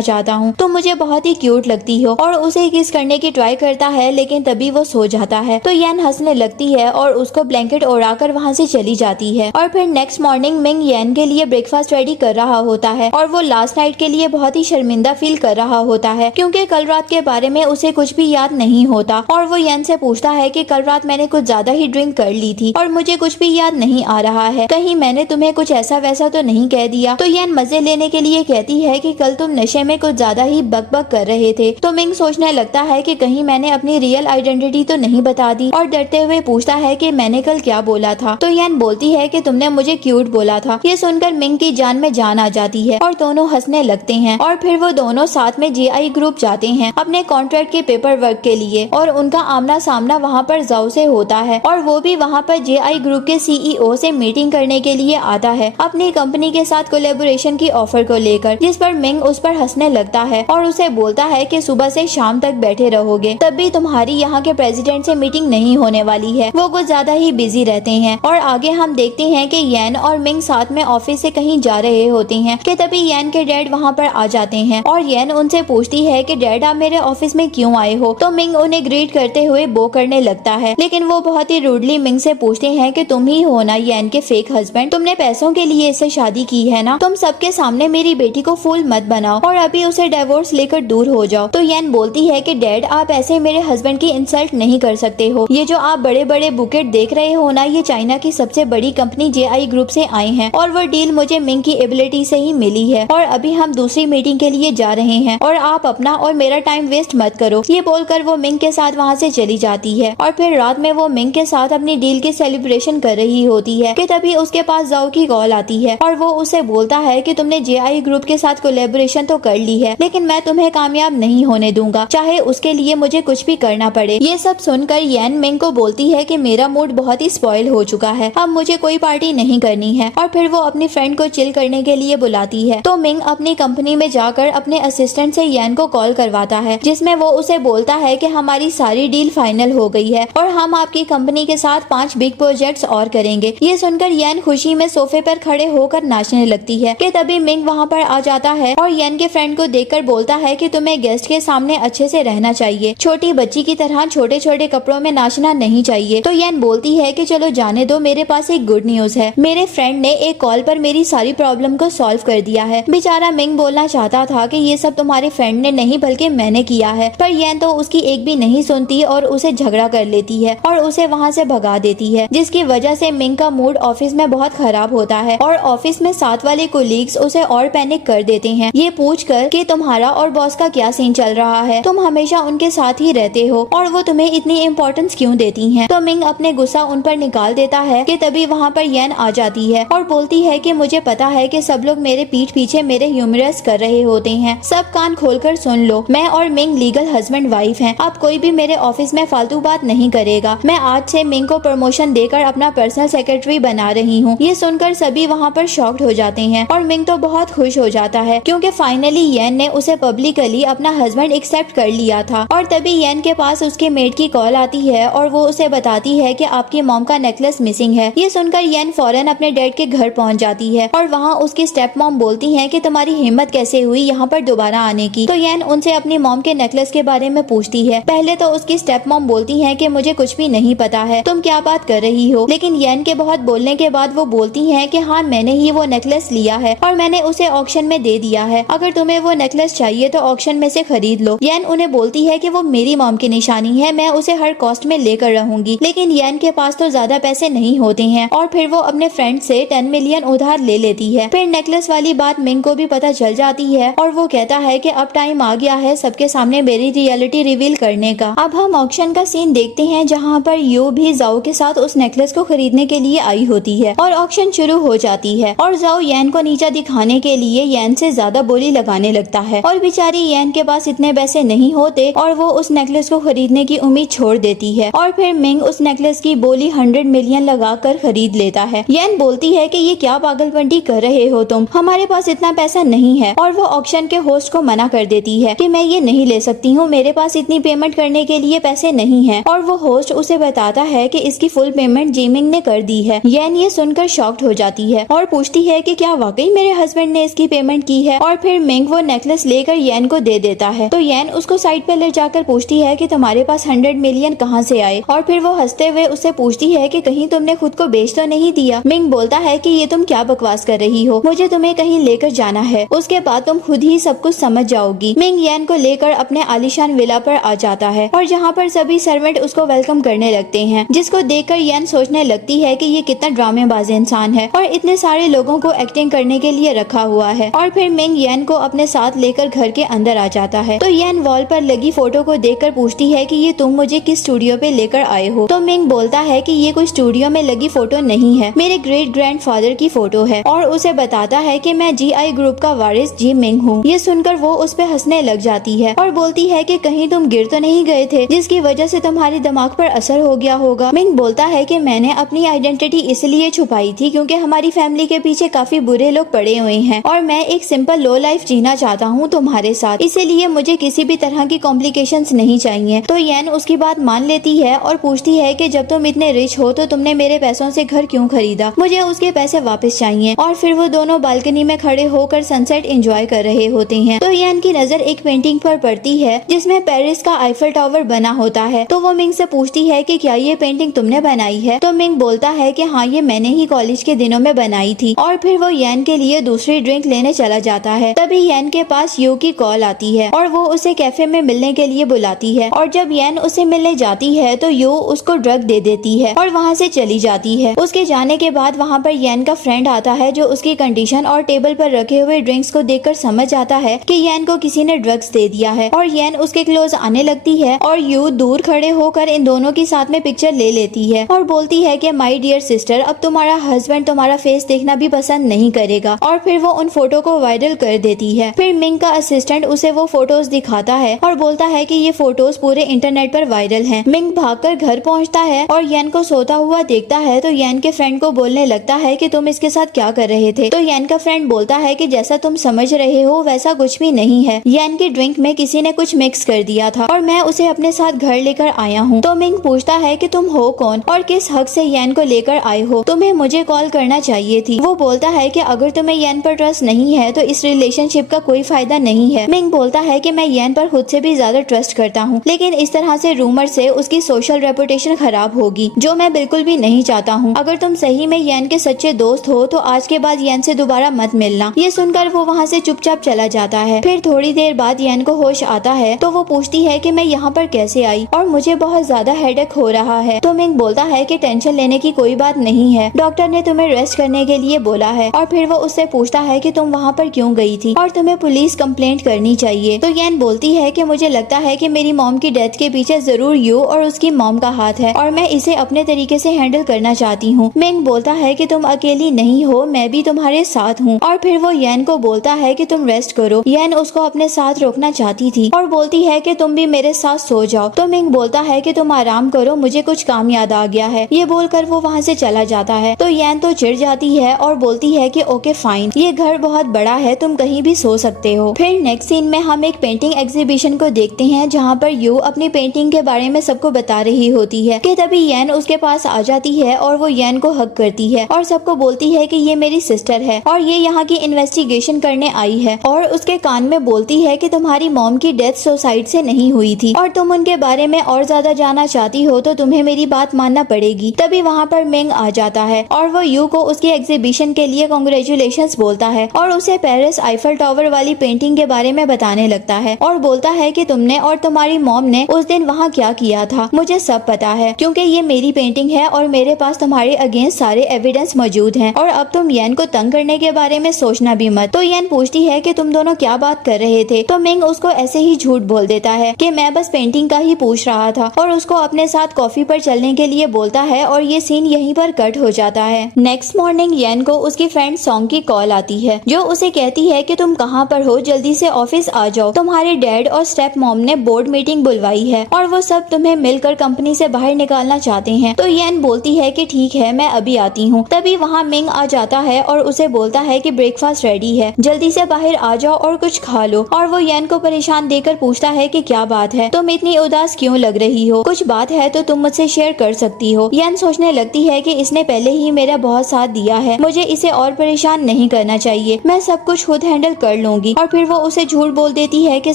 चाहता हूँ, तुम मुझे बहुत ही क्यूट लगती हो, और उसे किस करने की ट्राई करता है, लेकिन तभी वो सो जाता है। तो येन हंसने लगती है और उसको ब्लैंकेट ओढ़ाकर वहाँ से चली जाती है। और फिर नेक्स्ट मॉर्निंग मिंग येन के लिए ब्रेकफास्ट रेडी कर रहा होता है और वो लास्ट नाइट के लिए बहुत ही शर्मिंदा फील कर रहा होता है, क्योंकि कल रात के बारे में उसे कुछ भी याद नहीं होता। और वो येन से पूछता है कि कल रात मैंने कुछ ज्यादा ही ड्रिंक कर ली थी और मुझे कुछ भी याद नहीं आ रहा है, कहीं मैंने तुम्हें कुछ ऐसा वैसा तो नहीं कह दिया। तो येन मजे लेने के लिए कहती है कि कल तुम नशे में कुछ ज्यादा ही बकबक कर रहे थे। तो मिंग सोचने लगता है कि कहीं मैंने अपनी रियल आइडेंटिटी तो नहीं बता दी, और डरते हुए पूछता है कि मैंने कल क्या बोला था। तो येन बोलती है कि तुमने मुझे क्यूट बोला था। ये सुनकर मिंग की जान में जान आ जाती है और दोनों हंसने लगते हैं। और फिर वो दोनों साथ में जेआई ग्रुप जाते हैं अपने कॉन्ट्रैक्ट के पेपर वर्क के लिए, और उनका आमना सामना वहाँ पर जाओ से होता है। और वो भी वहाँ पर जेआई ग्रुप के सीईओ से मीटिंग करने के लिए आता है अपनी कंपनी के साथ कोलैबोरेशन की ऑफर को लेकर, जिस पर मिंग उस पर हंसने लगता है और उसे बोलता है कि सुबह से शाम तक बैठे रहोगे तब भी तुम्हारी यहाँ के प्रेसिडेंट से मीटिंग नहीं होने वाली है, वो कुछ ज्यादा ही बिजी रहते हैं। और आगे हम देखते हैं कि येन और मिंग साथ में ऑफिस से कहीं जा रहे होते हैं कि तभी येन के डैड वहाँ पर आ जाते हैं और येन उनसे पूछती है कि डैड आप मेरे ऑफिस में क्यों आए हो। तो मिंग उन्हें ग्रीट करते हुए बो करने लगता है, लेकिन वो बहुत ही रूडली मिंग से पूछते हैं कि तुम ही हो ना येन के फेक हस्बैंड, तुमने पैसों के लिए इससे शादी की है ना, तुम सबके सामने मेरी बेटी को फूल मत बनाओ और अभी उसे डिवोर्स लेकर दूर हो जाओ। तो येन बोलती है कि डैड आप ऐसे मेरे हस्बैंड की इंसल्ट नहीं कर सकते हो, ये जो आप बड़े बड़े बुकेट देख रहे हो ना, ये चाइना की सबसे बड़ी कंपनी जेआई ग्रुप से आए हैं और वो डील मुझे मिंग की एबिलिटी से ही मिली है, और अभी हम दूसरी मीटिंग के लिए जा रहे हैं और आप अपना और मेरा टाइम वेस्ट मत करो। ये बोलकर वो मिंग के साथ वहाँ से चली जाती है। और फिर रात में वो मिंग के साथ अपनी डील की सेलिब्रेशन कर रही होती है कि तभी उसके पास जाओ की कॉल आती है और वो उसे बोलता है कि तुमने जेआई ग्रुप के साथ कोलैबोरेशन तो कर ली है, लेकिन मैं तुम्हें कामयाब नहीं होने दूंगा, चाहे उसके लिए मुझे कुछ भी करना पड़े। ये सब सुनकर येन मिंग को बोलती है कि मेरा मूड बहुत ही स्पॉइल हो चुका है, अब मुझे कोई पार्टी नहीं करनी है। और फिर वो अपनी फ्रेंड को चिल करने के लिए बुलाती है। तो मिंग अपनी कंपनी में जाकर अपने असिस्टेंट से येन को कॉल करवाता है, जिसमें वो उसे बोलता है कि हमारी सारी डील फाइनल हो गई है और हम आपकी कंपनी के साथ 5 बिग प्रोजेक्ट्स और करेंगे। ये सुनकर येन खुशी में सोफे पर खड़े होकर नाचने लगती है कि तभी मिंग वहाँ पर आ जाता है और येन के फ्रेंड को देखकर बोलता है कि तुम्हें गेस्ट के सामने अच्छे से रहना चाहिए, छोटी बच्ची की तरह छोटे छोटे कपड़ों में नाचना नहीं चाहिए। तो येन बोलती है कि चलो जाने दो, मेरे पास एक गुड न्यूज है, मेरे फ्रेंड ने एक कॉल पर मेरी सारी प्रॉब्लम को सॉल्व कर दिया है। बेचारा मिंग बोलना चाहता था कि ये सब तुम्हारे फ्रेंड ने नहीं बल्कि मैंने किया है, पर येन तो उसकी एक भी नहीं सुनती और उसे झगड़ा कर लेती है और उसे वहाँ से भगा देती है, जिसकी वजह से मिंग का मूड ऑफिस में बहुत खराब होता है और ऑफिस में साथ वाले कोलीग्स उसे और पैनिक कर देते हैं, ये पूछकर कि तुम्हारा और बॉस का क्या सीन चल रहा है, तुम हमेशा उनके साथ ही रहते हो और वो तुम्हें इतनी इम्पोर्टेंस क्यों देती हैं। तो मिंग अपने गुस्सा उन पर निकाल देता है कि तभी वहाँ पर येन आ जाती है और बोलती है कि मुझे पता है कि सब लोग मेरे पीठ पीछे मेरे ह्यूमरस कर रहे होते हैं, सब कान खोलकर सुन लो, मैं और मिंग लीगल हस्बैंड वाइफ हैं, अब कोई भी मेरे ऑफिस में फालतू बात नहीं करेगा, मैं आज से मिंग को प्रमोशन देकर अपना पर्सनल सेक्रेटरी बना रही हूँ। ये सुनकर सभी वहाँ पर शॉक्ड हो जाते हैं और मिंग तो बहुत खुश हो जाता है क्योंकि फाइनली येन ने उसे पब्लिकली अपना हस्बैंड एक्सेप्ट कर लिया था। और तभी येन के पास उसके मेड की कॉल आती है और वो उसे बताती है कि आपकी मॉम का नेकलेस मिसिंग है। ये सुनकर येन फौरन अपने डैड के घर पहुंच जाती है और वहाँ उसकी स्टेप मॉम बोलती है कि तुम्हारी हिम्मत कैसे हुई यहाँ पर दोबारा आने की। तो येन उनसे अपनी मॉम के नेकलेस के बारे में पूछती है। पहले तो उसकी स्टेप मॉम बोलती है कि मुझे कुछ भी नहीं पता है, तुम क्या बात कर रही हो, लेकिन येन के बहुत बोलने के बाद वो बोलती है कि हाँ मैंने ही वो नेकलेस लिया है और मैंने उसे ऑक्शन में दे दिया है, अगर तुम्हें वो नेकलेस चाहिए तो ऑक्शन में से खरीद लो। येन उन्हें बोलती है कि वो मेरी मॉम की निशानी है, मैं उसे हर कॉस्ट में लेकर रहूंगी, लेकिन येन के पास तो ज्यादा पैसे नहीं होते हैं और फिर वो अपने फ्रेंड से 10 मिलियन उधार ले लेती है। फिर नेकलेस वाली बात मिंग को भी पता चल जाती है और वो कहता है कि अब टाइम आ गया है सबके सामने मेरी रियलिटी रिवील करने का। अब हम ऑक्शन का सीन देखते हैं जहाँ पर यू भी जाओ के साथ उस नेकलेस को खरीदने के लिए आई होती है और ऑक्शन शुरू हो जाती है और जाओ येन को नीचा दिखाने के लिए येन से ज्यादा बोली लगाने लगता है और बेचारी येन के पास इतने पैसे नहीं होते और वो उस नेकलेस को खरीदने की उम्मीद छोड़ देती है और फिर मिंग उस नेकलेस की बोली 100 मिलियन लगाकर खरीद लेता है। येन बोलती है कि ये क्या पागलपंती कर रहे हो तुम, हमारे पास इतना पैसा नहीं है और वो ऑक्शन के होस्ट को मना कर देती है कि मैं ये नहीं ले सकती हूँ, मेरे पास इतनी पेमेंट करने के लिए पैसे नहीं है और वो होस्ट उसे बताता है कि इसकी फुल पेमेंट जीमिंग ने कर दी है। येन ये सुनकर शॉक्ड हो जाती जाती है और पूछती है कि क्या वाकई मेरे हस्बैंड ने इसकी पेमेंट की है। और फिर मिंग वो नेकलेस लेकर येन को दे देता है। तो येन उसको साइड पे ले जाकर पूछती है कि तुम्हारे पास 100 मिलियन कहाँ से आए। और फिर वो हंसते हुए उससे पूछती है कि कहीं तुमने खुद को बेच तो नहीं दिया। मिंग बोलता है कि ये तुम क्या बकवास कर रही हो, मुझे तुम्हें कहीं लेकर जाना है, उसके बाद तुम खुद ही सब कुछ समझ जाओगी। मिंग येन को लेकर अपने आलीशान विला पर आ जाता है और जहाँ पर सभी सर्वेंट उसको वेलकम करने लगते हैं, जिसको देखकर येन सोचने लगती है कि ये कितना ड्रामेबाज इंसान है और इतने सारे लोगों को एक्टिंग करने के लिए रखा हुआ है। और फिर मिंग येन को अपने साथ लेकर घर के अंदर आ जाता है। तो येन वॉल पर लगी फोटो को देखकर पूछती है कि ये तुम मुझे किस स्टूडियो पे लेकर आए हो। तो मिंग बोलता है कि ये कोई स्टूडियो में लगी फोटो नहीं है, मेरे ग्रेट ग्रैंडफादर की फोटो है और उसे बताता है कि मैं GI ग्रुप का वारिस जी मिंग हूँ। ये सुनकर वो उस पे हंसने लग जाती है और बोलती है कि कहीं तुम गिर तो नहीं गए थे जिसकी वजह से तुम्हारे दिमाग पर असर हो गया होगा। मिंग बोलता है कि मैंने अपनी आइडेंटिटी इसलिए छुपाई थी क्योंकि हमारी फैमिली के पीछे काफी बुरे लोग पड़े हुए हैं और मैं एक सिंपल लो लाइफ जीना चाहता हूँ तुम्हारे साथ, इसीलिए मुझे किसी भी तरह की कॉम्प्लिकेशंस नहीं चाहिए। तो येन उसकी बात मान लेती है और पूछती है कि जब तुम इतने रिच हो तो तुमने मेरे पैसों से घर क्यों खरीदा, मुझे उसके पैसे वापस चाहिए। और फिर वो दोनों बालकनी में खड़े होकर सनसेट एंजॉय कर रहे होते हैं। तो येन की नजर एक पेंटिंग पर पड़ती है जिसमें पेरिस का आईफल टावर बना होता है। तो वो मिंग से पूछती है कि क्या ये पेंटिंग तुमने बनाई है। तो मिंग बोलता है कि हाँ, ये मैंने ही कॉलेज के दिनों में बनाई थी। और फिर वो येन के लिए दूसरी ड्रिंक लेने चला जाता है। तभी येन के पास यू की कॉल आती है और वो उसे कैफे में मिलने के लिए बुलाती है। और जब येन उसे मिलने जाती है तो यू उसको ड्रग दे देती है और वहाँ से चली जाती है। उसके जाने के बाद वहाँ पर येन का फ्रेंड आता है जो उसकी कंडीशन और टेबल पर रखे हुए ड्रिंक्स को देखकर समझ आता है कि येन को किसी ने ड्रग्स दे दिया है। और येन उसके क्लोज आने लगती है और यू दूर खड़े होकर इन दोनों की साथ में पिक्चर ले लेती है और बोलती है कि माय डियर सिस्टर, अब तुम्हारा हस्बैंड तुम्हारा फेस देखना भी पसंद नहीं करेगा। और फिर वो उन फोटो को वायरल कर देती है। फिर मिंग का असिस्टेंट उसे वो फोटोज दिखाता है और बोलता है कि ये फोटोज पूरे इंटरनेट पर वायरल हैं। मिंग भागकर घर पहुंचता है और येन को सोता हुआ देखता है। तो येन के फ्रेंड को बोलने लगता है कि तुम इसके साथ क्या कर रहे थे। तो येन का फ्रेंड बोलता है कि जैसा तुम समझ रहे हो वैसा कुछ भी नहीं है, येन की ड्रिंक में किसी ने कुछ मिक्स कर दिया था और मैं उसे अपने साथ घर लेकर आया हूँ। तो मिंग पूछता है कि तुम हो कौन और किस हक से येन को लेकर आए हो, तुम्हें मुझे कॉल करना चाहिए थी। वो बोलता है कि अगर तुम्हें येन पर ट्रस्ट नहीं है तो इस रिलेशनशिप का कोई फायदा नहीं है। मिंग बोलता है कि मैं येन पर खुद से भी ज्यादा ट्रस्ट करता हूँ, लेकिन इस तरह से रूमर से उसकी सोशल रेपुटेशन खराब होगी, जो मैं बिल्कुल भी नहीं चाहता हूँ। अगर तुम सही में येन के सच्चे दोस्त हो तो आज के बाद येन से दोबारा मत मिलना। ये सुनकर वो वहाँ से चुपचाप चला जाता है। फिर थोड़ी देर बाद येन को होश आता है तो वो पूछती है कि मैं यहाँ पर कैसे आई और मुझे बहुत ज्यादा हेडेक हो रहा है। तो मिंग बोलता है कि टेंशन लेने की कोई बात नहीं है, डॉक्टर ने तुम्हें रेस्ट करने के लिए बोला है। और फिर वो उससे पूछता है कि तुम वहाँ पर क्यों गई थी और तुम्हें पुलिस कंप्लेंट करनी चाहिए। तो येन बोलती है कि मुझे लगता है कि मेरी मॉम की डेथ के पीछे जरूर यू और उसकी मॉम का हाथ है और मैं इसे अपने तरीके से हैंडल करना चाहती हूँ। मिंग बोलता है कि तुम अकेली नहीं हो, मैं भी तुम्हारे साथ हूँ। और फिर वो येन को बोलता है कि तुम रेस्ट करो। येन उसको अपने साथ रोकना चाहती थी और बोलती है कि तुम भी मेरे साथ सो जाओ। तो मिंग बोलता है कि तुम आराम करो, मुझे कुछ काम याद आ गया है। ये बोलकर वो वहाँ से चला जाता है। तो येन तो चिढ़ जाती है और बोलती है कि ओके फाइन, ये घर बहुत बड़ा है, तुम कहीं भी सो सकते हो। फिर नेक्स्ट सीन में हम एक पेंटिंग एग्जीबिशन को देखते हैं जहाँ पर यू अपनी पेंटिंग के बारे में सबको बता रही होती है कि तभी येन उसके पास आ जाती है और वो येन को हक करती है और सबको बोलती है कि ये मेरी सिस्टर है और ये यहाँ की इन्वेस्टिगेशन करने आई है। और उसके कान में बोलती है कि तुम्हारी मॉम की डेथ सुसाइड से नहीं हुई थी और तुम उनके बारे में और ज्यादा जानना चाहती हो तो तुम्हें मेरी बात मानना पड़ेगी। तभी वहाँ पर मिंग आ जाता है और वो यू को उसकी एग्जीबिशन के लिए कांग्रेचुलेशंस बोलता है और उसे पेरिस आईफल टावर वाली पेंटिंग के बारे में बताने लगता है और बोलता है कि तुमने और तुम्हारी मॉम ने उस दिन वहाँ क्या किया था, मुझे सब पता है क्योंकि ये मेरी पेंटिंग है और मेरे पास तुम्हारे अगेंस्ट सारे एविडेंस मौजूद हैं और अब तुम येन को तंग करने के बारे में सोचना भी मत। तो येन पूछती है कि तुम दोनों क्या बात कर रहे थे। तो मिंग उसको ऐसे ही झूठ बोल देता है कि मैं बस पेंटिंग का ही पूछ रहा था और उसको अपने साथ कॉफी पर चलने के लिए बोलता है और ये सीन यहीं पर कट हो जाता है। नेक्स्ट मॉर्निंग येन को उसकी फ्रेंड सॉन्ग की कॉल आती है जो उसे कहती है कि तुम कहाँ पर हो, जल्दी से ऑफिस आ जाओ, तुम्हारे डैड और स्टेप मॉम ने बोर्ड मीटिंग बुलवाई है और वो सब तुम्हें मिलकर कंपनी से बाहर निकालना चाहते हैं। तो येन बोलती है कि ठीक है, मैं अभी आती हूँ। तभी वहाँ मिंग आ जाता है और उसे बोलता है कि ब्रेकफास्ट रेडी है, जल्दी से बाहर आ जाओ और कुछ खा लो। और वो येन को परेशान देकर पूछता है कि क्या बात है, तुम इतनी उदास क्यों लग रही हो, कुछ बात है तो तुम मुझसे शेयर कर सकती हो। येन सोचने लगती है कि इसने पहले ही मेरा बहुत सारा साथ दिया है, मुझे इसे और परेशान नहीं करना चाहिए, मैं सब कुछ खुद हैंडल कर लूंगी। और फिर वो उसे झूठ बोल देती है कि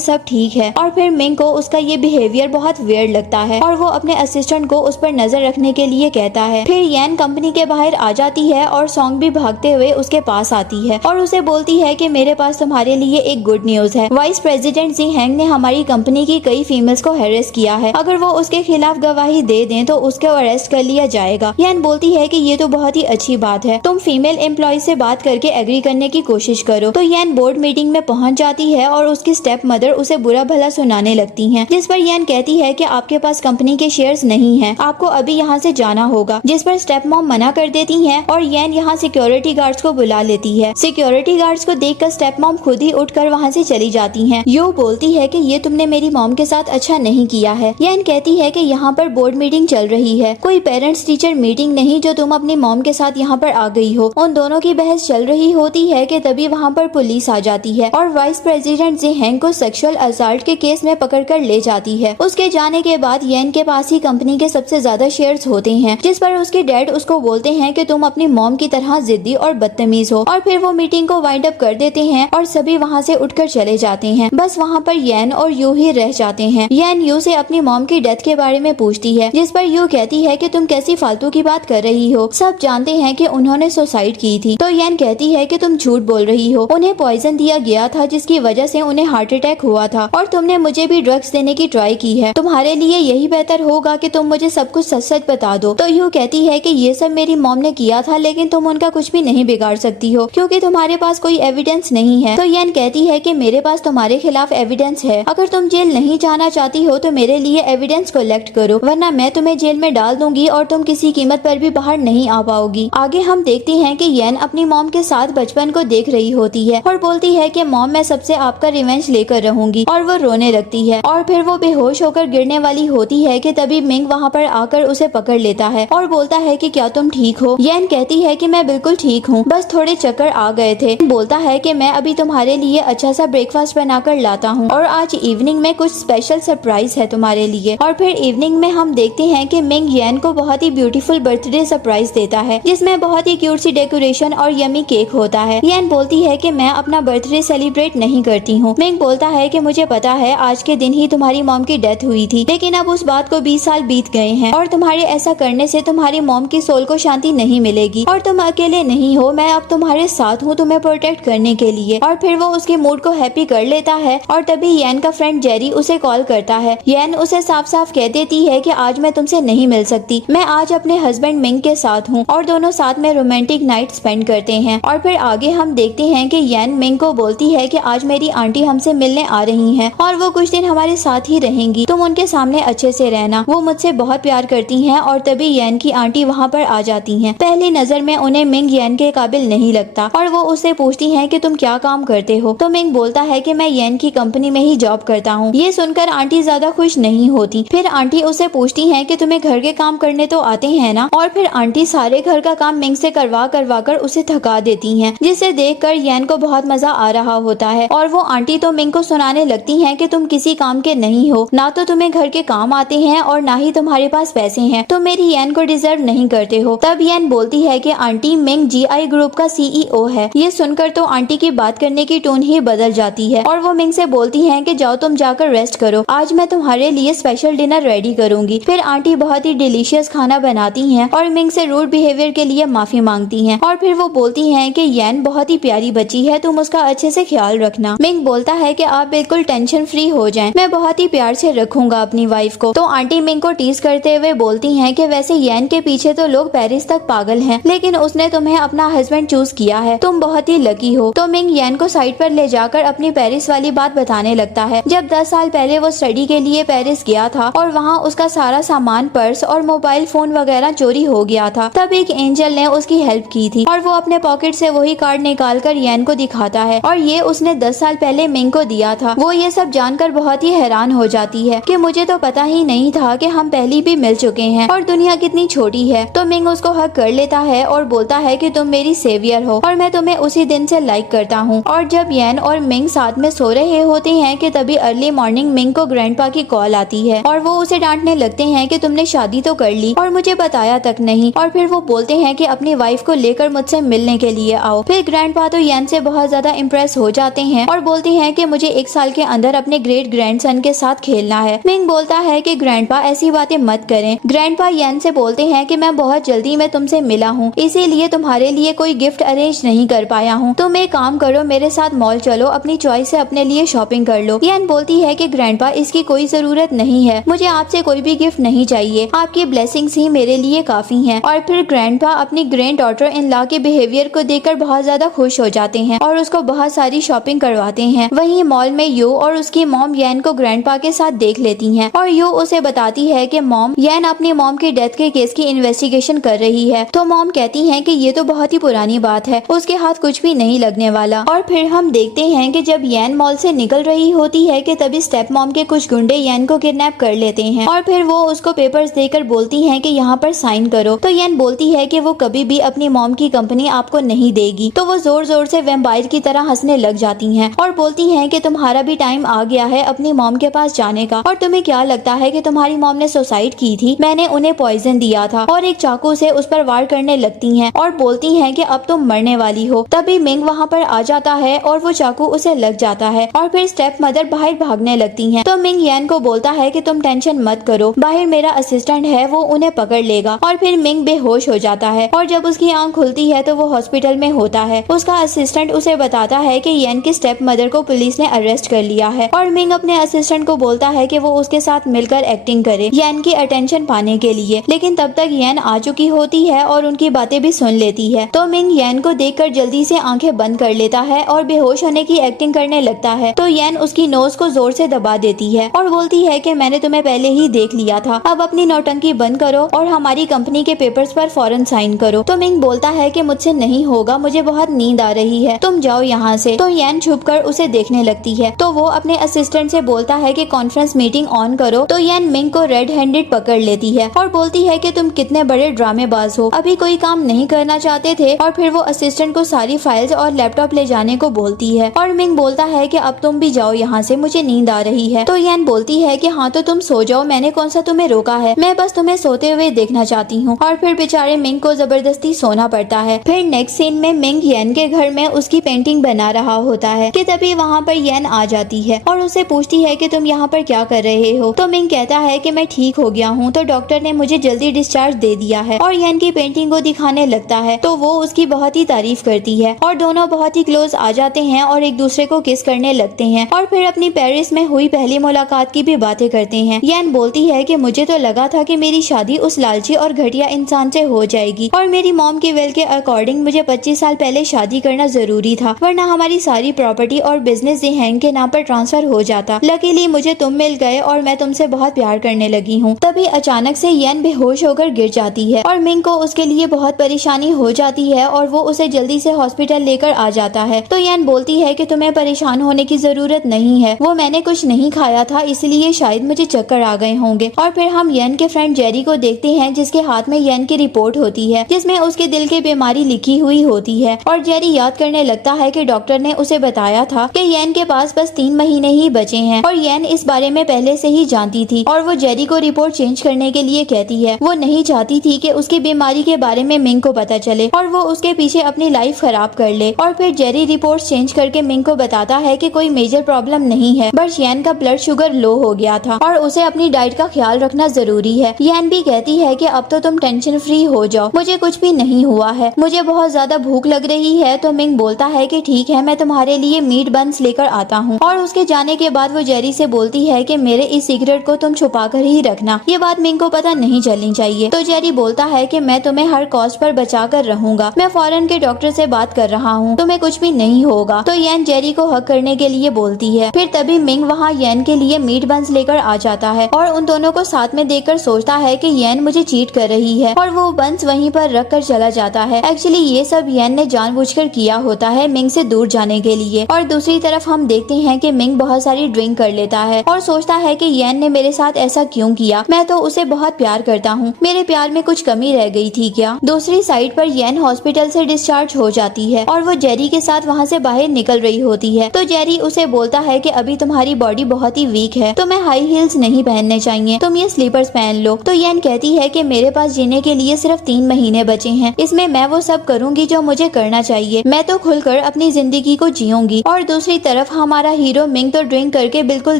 सब ठीक है। और फिर मिंग को उसका ये बिहेवियर बहुत वियर्ड लगता है और वो अपने असिस्टेंट को उस पर नजर रखने के लिए कहता है। फिर यैन कंपनी के बाहर आ जाती है और सॉन्ग भी भागते हुए उसके पास आती है और उसे बोलती है कि मेरे पास तुम्हारे लिए एक गुड न्यूज है। वाइस प्रेसिडेंट जी हैंग ने हमारी कंपनी की कई फीमेल्स को हैरेस किया है, अगर वो उसके खिलाफ गवाही दे दें तो उसको अरेस्ट कर लिया जाएगा। यैन बोलती है कि ये तो बहुत ही अच्छी बात है, तुम फीमेल एम्प्लॉय से बात करके एग्री करने की कोशिश करो। तो यैन बोर्ड मीटिंग में पहुंच जाती है और उसकी स्टेप मदर उसे बुरा भला सुनाने लगती हैं, जिस पर यैन कहती है कि आपके पास कंपनी के शेयर्स नहीं हैं, आपको अभी यहाँ से जाना होगा। जिस पर स्टेप मॉम मना कर देती हैं और यैन यहाँ सिक्योरिटी गार्ड्स को बुला लेती है। सिक्योरिटी गार्ड्स को देखकर स्टेप मॉम खुद ही उठकर वहाँ से चली जाती हैं। यू बोलती है कि ये तुमने मेरी मॉम के साथ अच्छा नहीं किया है। यैन कहती है कि यहाँ पर बोर्ड मीटिंग चल रही है, कोई पेरेंट्स टीचर मीटिंग नहीं जो तुम अपनी मॉम के साथ यहाँ पर आ गई हो। उन दोनों की बहस चल रही होती है कि तभी वहाँ पर पुलिस आ जाती है और वाइस प्रेसिडेंट जी हैंग को सेक्सुअल असॉल्ट के केस में पकड़कर ले जाती है। उसके जाने के बाद यैन के पास ही कंपनी के सबसे ज्यादा शेयर्स होते हैं, जिस पर उसके डैड उसको बोलते हैं कि तुम अपनी मॉम की तरह जिद्दी और बदतमीज हो। और फिर वो मीटिंग को वाइंड अप कर देते हैं और सभी वहाँ से उठकर चले जाते हैं। बस वहाँ पर यैन और यू ही रह जाते हैं। यैन यू से अपनी मॉम की डेथ के बारे में पूछती है, जिस पर यू कहती है कि तुम कैसी फालतू की बात कर रही हो, सब जानते हैं कि उन्होंने सुसाइड की थी। तो यैन कहती है कि तुम झूठ बोल रही हो, उन्हें पॉइजन दिया गया था जिसकी वजह से उन्हें हार्ट अटैक हुआ था और तुमने मुझे भी ड्रग्स देने की ट्राई की है। तुम्हारे लिए यही बेहतर होगा कि तुम मुझे सब कुछ सच सच बता दो। तो यू कहती है कि ये सब मेरी मॉम ने किया था, लेकिन तुम उनका कुछ भी नहीं बिगाड़ सकती हो क्योंकि तुम्हारे पास कोई एविडेंस नहीं है। तो यैन कहती है कि मेरे पास तुम्हारे खिलाफ एविडेंस है, अगर तुम जेल नहीं जाना चाहती हो तो मेरे लिए एविडेंस कलेक्ट करो, वरना मैं तुम्हें जेल में डाल दूंगी और तुम किसी कीमत पर भी बाहर नहीं आ पाओगी। आगे हम देखते हैं कि यैन अपनी मॉम के साथ बचपन को देख रही होती है और बोलती है कि मॉम मैं सबसे आपका रिवेंज लेकर रहूंगी, और वो रोने लगती है और फिर वो बेहोश होकर गिरने वाली होती है कि तभी मिंग वहाँ पर आकर उसे पकड़ लेता है और बोलता है कि क्या तुम ठीक हो। यैन कहती है कि मैं बिल्कुल ठीक हूँ, बस थोड़े चक्कर आ गए थे। बोलता है कि मैं अभी तुम्हारे लिए अच्छा सा ब्रेकफास्ट बनाकर लाता हूँ और आज इवनिंग में कुछ स्पेशल सरप्राइज है तुम्हारे लिए। और फिर इवनिंग में हम देखते हैं कि मिंग यैन को बहुत ही ब्यूटीफुल बर्थडे सरप्राइज देता है, जिसमें बहुत ही क्यूट सी डेकोरेशन और यमी केक होता है। यैन बोलती है कि मैं अपना बर्थडे सेलिब्रेट नहीं करती हूँ। मिंग बोलता है कि मुझे पता है आज के दिन ही तुम्हारी मॉम की डेथ हुई थी, लेकिन अब उस बात को 20 साल बीत गए हैं और तुम्हारे ऐसा करने से तुम्हारी मॉम की सोल को शांति नहीं मिलेगी और तुम अकेले नहीं हो, मैं अब तुम्हारे साथ हूँ तुम्हें प्रोटेक्ट करने के लिए। और फिर वो उसके मूड को हैप्पी कर लेता है और तभी यैन का फ्रेंड जेरी उसे कॉल करता है। यैन उसे साफ साफ कह देती है कि आज मैं तुमसे नहीं मिल सकती, मैं आज अपने हस्बैंड मिंग के साथ हूँ, और दोनों साथ में रोमांटिक नाइट स्पेंड करते हैं। और फिर आगे हम देखते हैं कि यैन मिंग को बोलती है कि आज मेरी आंटी हमसे मिलने आ रही हैं और वो कुछ दिन हमारे साथ ही रहेंगी, तुम उनके सामने अच्छे से रहना, वो मुझसे बहुत प्यार करती हैं। और तभी यैन की आंटी वहाँ पर आ जाती हैं। पहली नजर में उन्हें मिंग यैन के काबिल नहीं लगता और वो उससे पूछती हैं कि तुम क्या काम करते हो। तो मिंग बोलता है कि मैं यैन की कंपनी में ही जॉब करता हूँ। ये सुनकर आंटी ज्यादा खुश नहीं होती। फिर आंटी उसे पूछती हैं कि तुम्हें घर के काम करने तो आते हैं ना। और फिर आंटी सारे घर का काम मिंग से करवा कर उसे थका देती हैं, जिसे देखकर यैन को बहुत मजा आ रहा होता है। और वो आंटी तो मिंग को सुनाने लगती हैं कि तुम किसी काम के नहीं हो, ना तो तुम्हें घर के काम आते हैं और ना ही तुम्हारे पास पैसे हैं, तुम मेरी यैन को डिजर्व नहीं करते हो। तब यैन बोलती है कि आंटी मिंग GI ग्रुप का CEO है। ये सुनकर तो आंटी की बात करने की टोन ही बदल जाती है और वो मिंग से बोलती है कि जाओ तुम जाकर रेस्ट करो, आज मैं तुम्हारे लिए स्पेशल डिनर रेडी करूंगी। फिर आंटी बहुत ही डिलीशियस खाना बनाती हैं और मिंग से रूड बिहेवियर के लिए माफी मांगती हैं। और फिर वो बोलती हैं कि यैन बहुत ही प्यारी बच्ची है, तुम उसका अच्छे से ख्याल रखना। मिंग बोलता है कि आप बिल्कुल टेंशन फ्री हो जाएं, मैं बहुत ही प्यार से रखूंगा अपनी वाइफ को। तो आंटी मिंग को टीज करते हुए बोलती हैं कि वैसे यैन के पीछे तो लोग पेरिस तक पागल हैं, लेकिन उसने तुम्हें अपना हस्बैंड चूज किया है, तुम बहुत ही लकी हो। तो मिंग यैन को साइड पर ले जाकर अपनी पेरिस वाली बात बताने लगता है। जब 10 साल पहले वो स्टडी के लिए पेरिस गया था और वहाँ उसका सारा सामान, पर्स और मोबाइल फोन वगैरह चोरी हो गया था, तब एक एंजल ने उसकी हेल्प की थी और वो अपने पॉकेट से वही कार्ड निकाल कर यैन को दिखाता है और ये उसने 10 साल पहले मिंग को दिया था। वो ये सब जानकर बहुत ही हैरान हो जाती है कि मुझे तो पता ही नहीं था कि हम पहले भी मिल चुके हैं और दुनिया कितनी छोटी है। तो मिंग उसको हक कर लेता है और बोलता है कि तुम मेरी सेवियर हो और मैं तुम्हें उसी दिन से लाइक करता हूँ। और जब यैन और मिंग साथ में सो रहे होते हैं कि तभी अर्ली मॉर्निंग मिंग को ग्रैंडपा की कॉल आती है और वो उसे डांटने लगते हैं कि तुमने शादी तो कर ली और मुझे बताया तक नहीं। और फिर वो बोलते हैं कि अपनी वाइफ को लेकर मुझसे मिलने के लिए आओ। फिर ग्रैंडपा तो येन से बहुत ज्यादा इम्प्रेस हो जाते हैं और बोलते हैं कि मुझे 1 साल के अंदर अपने ग्रेट ग्रैंडसन के साथ खेलना है। मिंग बोलता है कि ग्रैंडपा ऐसी बातें मत करें। ग्रैंडपा येन से बोलते हैं कि मैं बहुत जल्दी में तुमसे मिला हूँ, इसीलिए तुम्हारे लिए कोई गिफ्ट अरेंज नहीं कर पाया हूँ। तुम एक काम करो, मेरे साथ मॉल चलो, अपनी चॉइस से अपने लिए शॉपिंग कर लो। येन बोलती है कि ग्रैंडपा इसकी कोई जरूरत नहीं है, मुझे आपसे कोई भी गिफ्ट नहीं चाहिए, आपकी ब्लेसिंग्स ही मेरे लिए काफी हैं। और फिर ग्रैंडपा अपनी ग्रैंड डॉटर इन लॉ के बिहेवियर को देखकर बहुत ज्यादा खुश हो जाते हैं और उसको बहुत सारी शॉपिंग करवाते हैं। वहीं मॉल में यू और उसकी मॉम येन को ग्रैंडपा के साथ देख लेती हैं और यू उसे बताती है कि मॉम, येन अपनी मॉम की डेथ के केस की इन्वेस्टिगेशन कर रही है। तो मॉम कहती हैं कि ये तो बहुत ही पुरानी बात है, उसके हाथ कुछ भी नहीं लगने वाला। और फिर हम देखते हैं कि जब येन मॉल से निकल रही होती है कि तभी स्टेप मॉम के कुछ गुंडे येन को किडनैप कर लेते हैं और फिर वो उसको पेपर्स देकर बोलती हैं कि यहाँ पर साइन करो। तो येन बोलती है कि वो कभी भी अपनी मॉम की कंपनी आपको नहीं देगी। तो वो जोर जोर से वैम्पायर की तरह हंसने लग जाती हैं और बोलती हैं कि तुम्हारा भी टाइम आ गया है अपनी मॉम के पास जाने का। और तुम्हें क्या लगता है कि तुम्हारी मॉम ने सुसाइड की थी? मैंने उन्हें पॉइजन दिया था। और एक चाकू से उस पर वार करने लगती हैं और बोलती हैं कि अब तुम मरने वाली हो। तभी मिंग वहाँ पर आ जाता है और वो चाकू उसे लग जाता है और फिर स्टेप मदर बाहर भागने लगती हैं। तो मिंग येन को बोलता है कि तुम टेंशन मत करो, बाहर मेरा असिस्टेंट है, वो उन्हें पकड़ लेगा। और फिर मिंग बेहोश हो जाता है और जब उसकी आंख खुलती है तो वो हॉस्पिटल में होता है। उसका असिस्टेंट उसे बताता है कि येन की स्टेप मदर को पुलिस ने अरेस्ट कर लिया है और मिंग अपने असिस्टेंट को बोलता है कि वो उसके साथ मिलकर एक्टिंग करे येन की अटेंशन पाने के लिए। लेकिन तब तक येन आ चुकी होती है और उनकी बातें भी सुन लेती है। तो मिंग येन को देखकर जल्दी से आंखें बंद कर लेता है और बेहोश होने की एक्टिंग करने लगता है। तो येन उसकी नोज को जोर से दबा देती है और बोलती है कि मैंने तुम्हें पहले ही देख लिया था, अब अपनी नौटंकी बंद करो और हमारी कंपनी के पेपर्स पर फौरन साइन करो। तो मिंग बोलता है कि मुझसे नहीं होगा, मुझे बहुत नींद आ रही है, तुम जाओ यहाँ से। तो येन छुपकर उसे देखने लगती है। तो वो अपने असिस्टेंट से बोलता है कि कॉन्फ्रेंस मीटिंग ऑन करो। तो येन मिंग को रेड हैंडेड पकड़ लेती है और बोलती है कि तुम कितने बड़े ड्रामेबाज हो, अभी कोई काम नहीं करना चाहते थे। और फिर वो असिस्टेंट को सारी फाइल्स और लैपटॉप ले जाने को बोलती है और मिंग बोलता है कि अब तुम भी जाओ यहाँ से, मुझे नींद आ रही है। तो येन बोलती है कि हाँ तो तुम सो जाओ, मैंने कौन सा तुम्हें रोका है, मैं बस तुम्हें सोते हुए देखना चाहती हूँ। और फिर बेचारे मिंग को जबरदस्ती सोना पड़ता है। फिर नेक्स्ट सीन में मिंग येन के घर में उसकी पेंटिंग बना रहा होता है कि तभी वहाँ पर येन आ जाती है और उसे पूछती है कि तुम यहाँ पर क्या कर रहे हो। तो मिंग कहता है कि मैं ठीक हो गया हूँ, तो डॉक्टर ने मुझे जल्दी डिस्चार्ज दे दिया है। और येन की पेंटिंग को दिखाने लगता है तो वो उसकी बहुत ही तारीफ करती है और दोनों बहुत ही क्लोज आ जाते हैं और एक दूसरे को किस करने लगते हैं और फिर अपनी पेरिस में हुई पहली मुलाकात की भी बातें करते हैं। येन बोलती है कि मुझे तो लगा था कि मेरी शादी उस लालची और घटिया इंसान से हो जाएगी और मेरी मॉम की विल के अकॉर्डिंग मुझे 25 साल पहले शादी करना जरूरी था, वरना हमारी सारी प्रॉपर्टी और बिजनेस जेहन के नाम पर ट्रांसफर हो जाता। लकीली मुझे तुम मिल गए और मैं तुमसे बहुत प्यार करने लगी हूँ। तभी अचानक से येन बेहोश होकर गिर जाती है और मिंग को उसके लिए बहुत परेशानी हो जाती है और वो उसे जल्दी से हॉस्पिटल लेकर आ जाता है। तो येन बोलती है कि तुम्हें परेशान होने की जरूरत नहीं है, वो मैंने कुछ नहीं खाया था इसलिए शायद मुझे चक्कर आ गए होंगे। और फिर हम येन के फ्रेंड जेरी को देखते हैं जिसके हाथ में येन की रिपोर्ट होती है जिसमें उसके दिल की बीमारी लिखी हुई होती है। और जेरी याद करने लगता है कि डॉक्टर ने उसे बताया था कि येन के पास बस 3 महीने ही बचे हैं और येन इस बारे में पहले से ही जानती थी और वो जेरी को रिपोर्ट चेंज करने के लिए कहती है। वो नहीं चाहती थी कि उसकी बीमारी के बारे में मिंग को पता चले और वो उसके पीछे अपनी लाइफ खराब कर ले। और फिर जेरी रिपोर्ट चेंज करके मिंग को बताता है कि कोई मेजर प्रॉब्लम नहीं है, बस येन का ब्लड शुगर लो हो गया था और उसे अपनी डाइट का ख्याल रखना जरूरी है। येन भी कहती है कि अब तो तुम टेंशन फ्री हो जाओ, मुझे कुछ भी नहीं हुआ है, मुझे बहुत ज्यादा भूख लग रही है। तो मिंग बोलता है कि ठीक है, मैं तुम्हारे लिए मीट बंस लेकर आता हूँ। और उसके जाने के बाद वो जेरी से बोलती है कि मेरे इस सीक्रेट को तुम छुपा कर ही रखना, ये बात मिंग को पता नहीं चलनी चाहिए। तो जेरी बोलता है कि मैं तुम्हें हर कॉस्ट पर बचा कर रहूंगा, मैं फॉरेन के डॉक्टर से बात कर रहा हूँ, तुम्हें कुछ भी नहीं होगा। तो येन जेरी को हक करने के लिए बोलती है। फिर तभी मिंग वहाँ येन के लिए मीट बंस लेकर आ जाता है और उन दोनों को साथ में देखकर सोचता है कि येन मुझे चीट कर रही है और वो बंस वहीं पर रख कर चला जाता है। एक्चुअली ये सब येन ने जानबूझकर किया होता है मिंग से दूर जाने के लिए। और दूसरी तरफ हम देखते हैं कि मिंग बहुत सारी ड्रिंक कर लेता है और सोचता है कि येन ने मेरे साथ ऐसा क्यों किया, मैं तो उसे बहुत प्यार करता हूँ, मेरे प्यार में कुछ कमी रह गई थी क्या। दूसरी साइड पर येन हॉस्पिटल से डिस्चार्ज हो जाती है और वो जेरी के साथ वहाँ से बाहर निकल रही होती है। तो जेरी उसे बोलता है कि अभी तुम्हारी बॉडी बहुत ही वीक है, तुम्हें हाई हील्स नहीं पहनने चाहिए, तुम ये स्लीपर्स पहन लो। तो येन कहती है कि मेरे पास जीने के लिए सिर्फ 3 महीने महीने बचे हैं, इसमें मैं वो सब करूंगी जो मुझे करना चाहिए। मैं तो खुलकर अपनी जिंदगी को जीऊंगी। और दूसरी तरफ हमारा हीरो मिंग तो ड्रिंक करके बिल्कुल